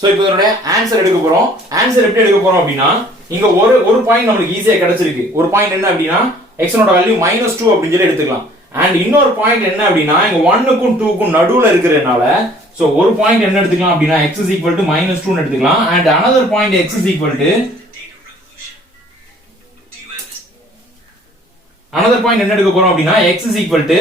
சோ இப்போ இதோட ஆன்சர் எடுக்க போறோம். ஆன்சர் எப்படி எடுக்க போறோம் அப்படின்னா இங்க ஒரு பாயிண்ட் நமக்கு ஈஸியா கிடைச்சிருக்கு. ஒரு பாயிண்ட் என்ன அப்படின்னா எக்ஸனோட வேல்யூ -2 அப்படின்னு சொல்லி எடுத்துக்கலாம். அண்ட் இன்னொரு பாயிண்ட் என்ன அப்படின்னா இங்க 1க்கும் 2க்கும் நடுவுல இருக்கிறதுனால சோ ஒரு பாயிண்ட் என்ன எடுத்துக்கலாம் அப்படின்னா x is equal to -2 ன்னு எடுத்துக்கலாம். And another point x is equal to another point என்ன எடுக்க போறோம் அப்படின்னா x is equal to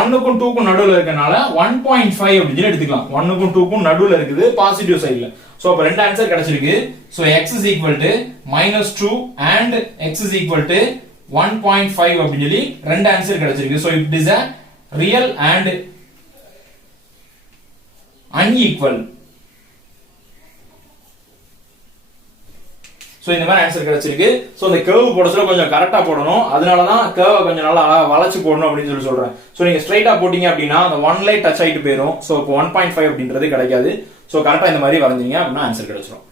1க்கும் 2க்கும் நடுவுல இருக்கனால 1.5 அப்படின்னு எடுத்துக்கலாம். 1க்கும் 2க்கும் நடுவுல இருக்குது பாசிட்டிவ் சைடுல. சோ அப்ப ரெண்டு ஆன்சர் கிடைச்சிருக்கு. So x is equal to -2 and x is equal to 1.5 அப்படின்னு சொல்லி ரெண்டு ஆன்சர் கிடைச்சிருக்கு. So it is a real and unequal. So இந்த மாதிரி ஆன்சர் கிடைச்சிருக்கு. சோ இந்த கர்வ் போடுறதுல கொஞ்சம் கரெக்ட்டா போடணும், அதனால தான் கர்வ் கொஞ்சம் நல்லா வளைச்சு போடணும் அப்படின்னு சொல்றேன். சோ நீங்க ஸ்ட்ரைட்டா போட்டீங்க அப்படின்னா அந்த 1 லைன் டச் ஆயிட்டு போயிடும். சோ இப்போ 1.5 அப்படின்றது கிடைக்காது. சோ கரெக்ட்டா இந்த மாதிரி வரைஞ்சீங்க அப்படின்னா ஆன்சர் கிடைச்சிரும்.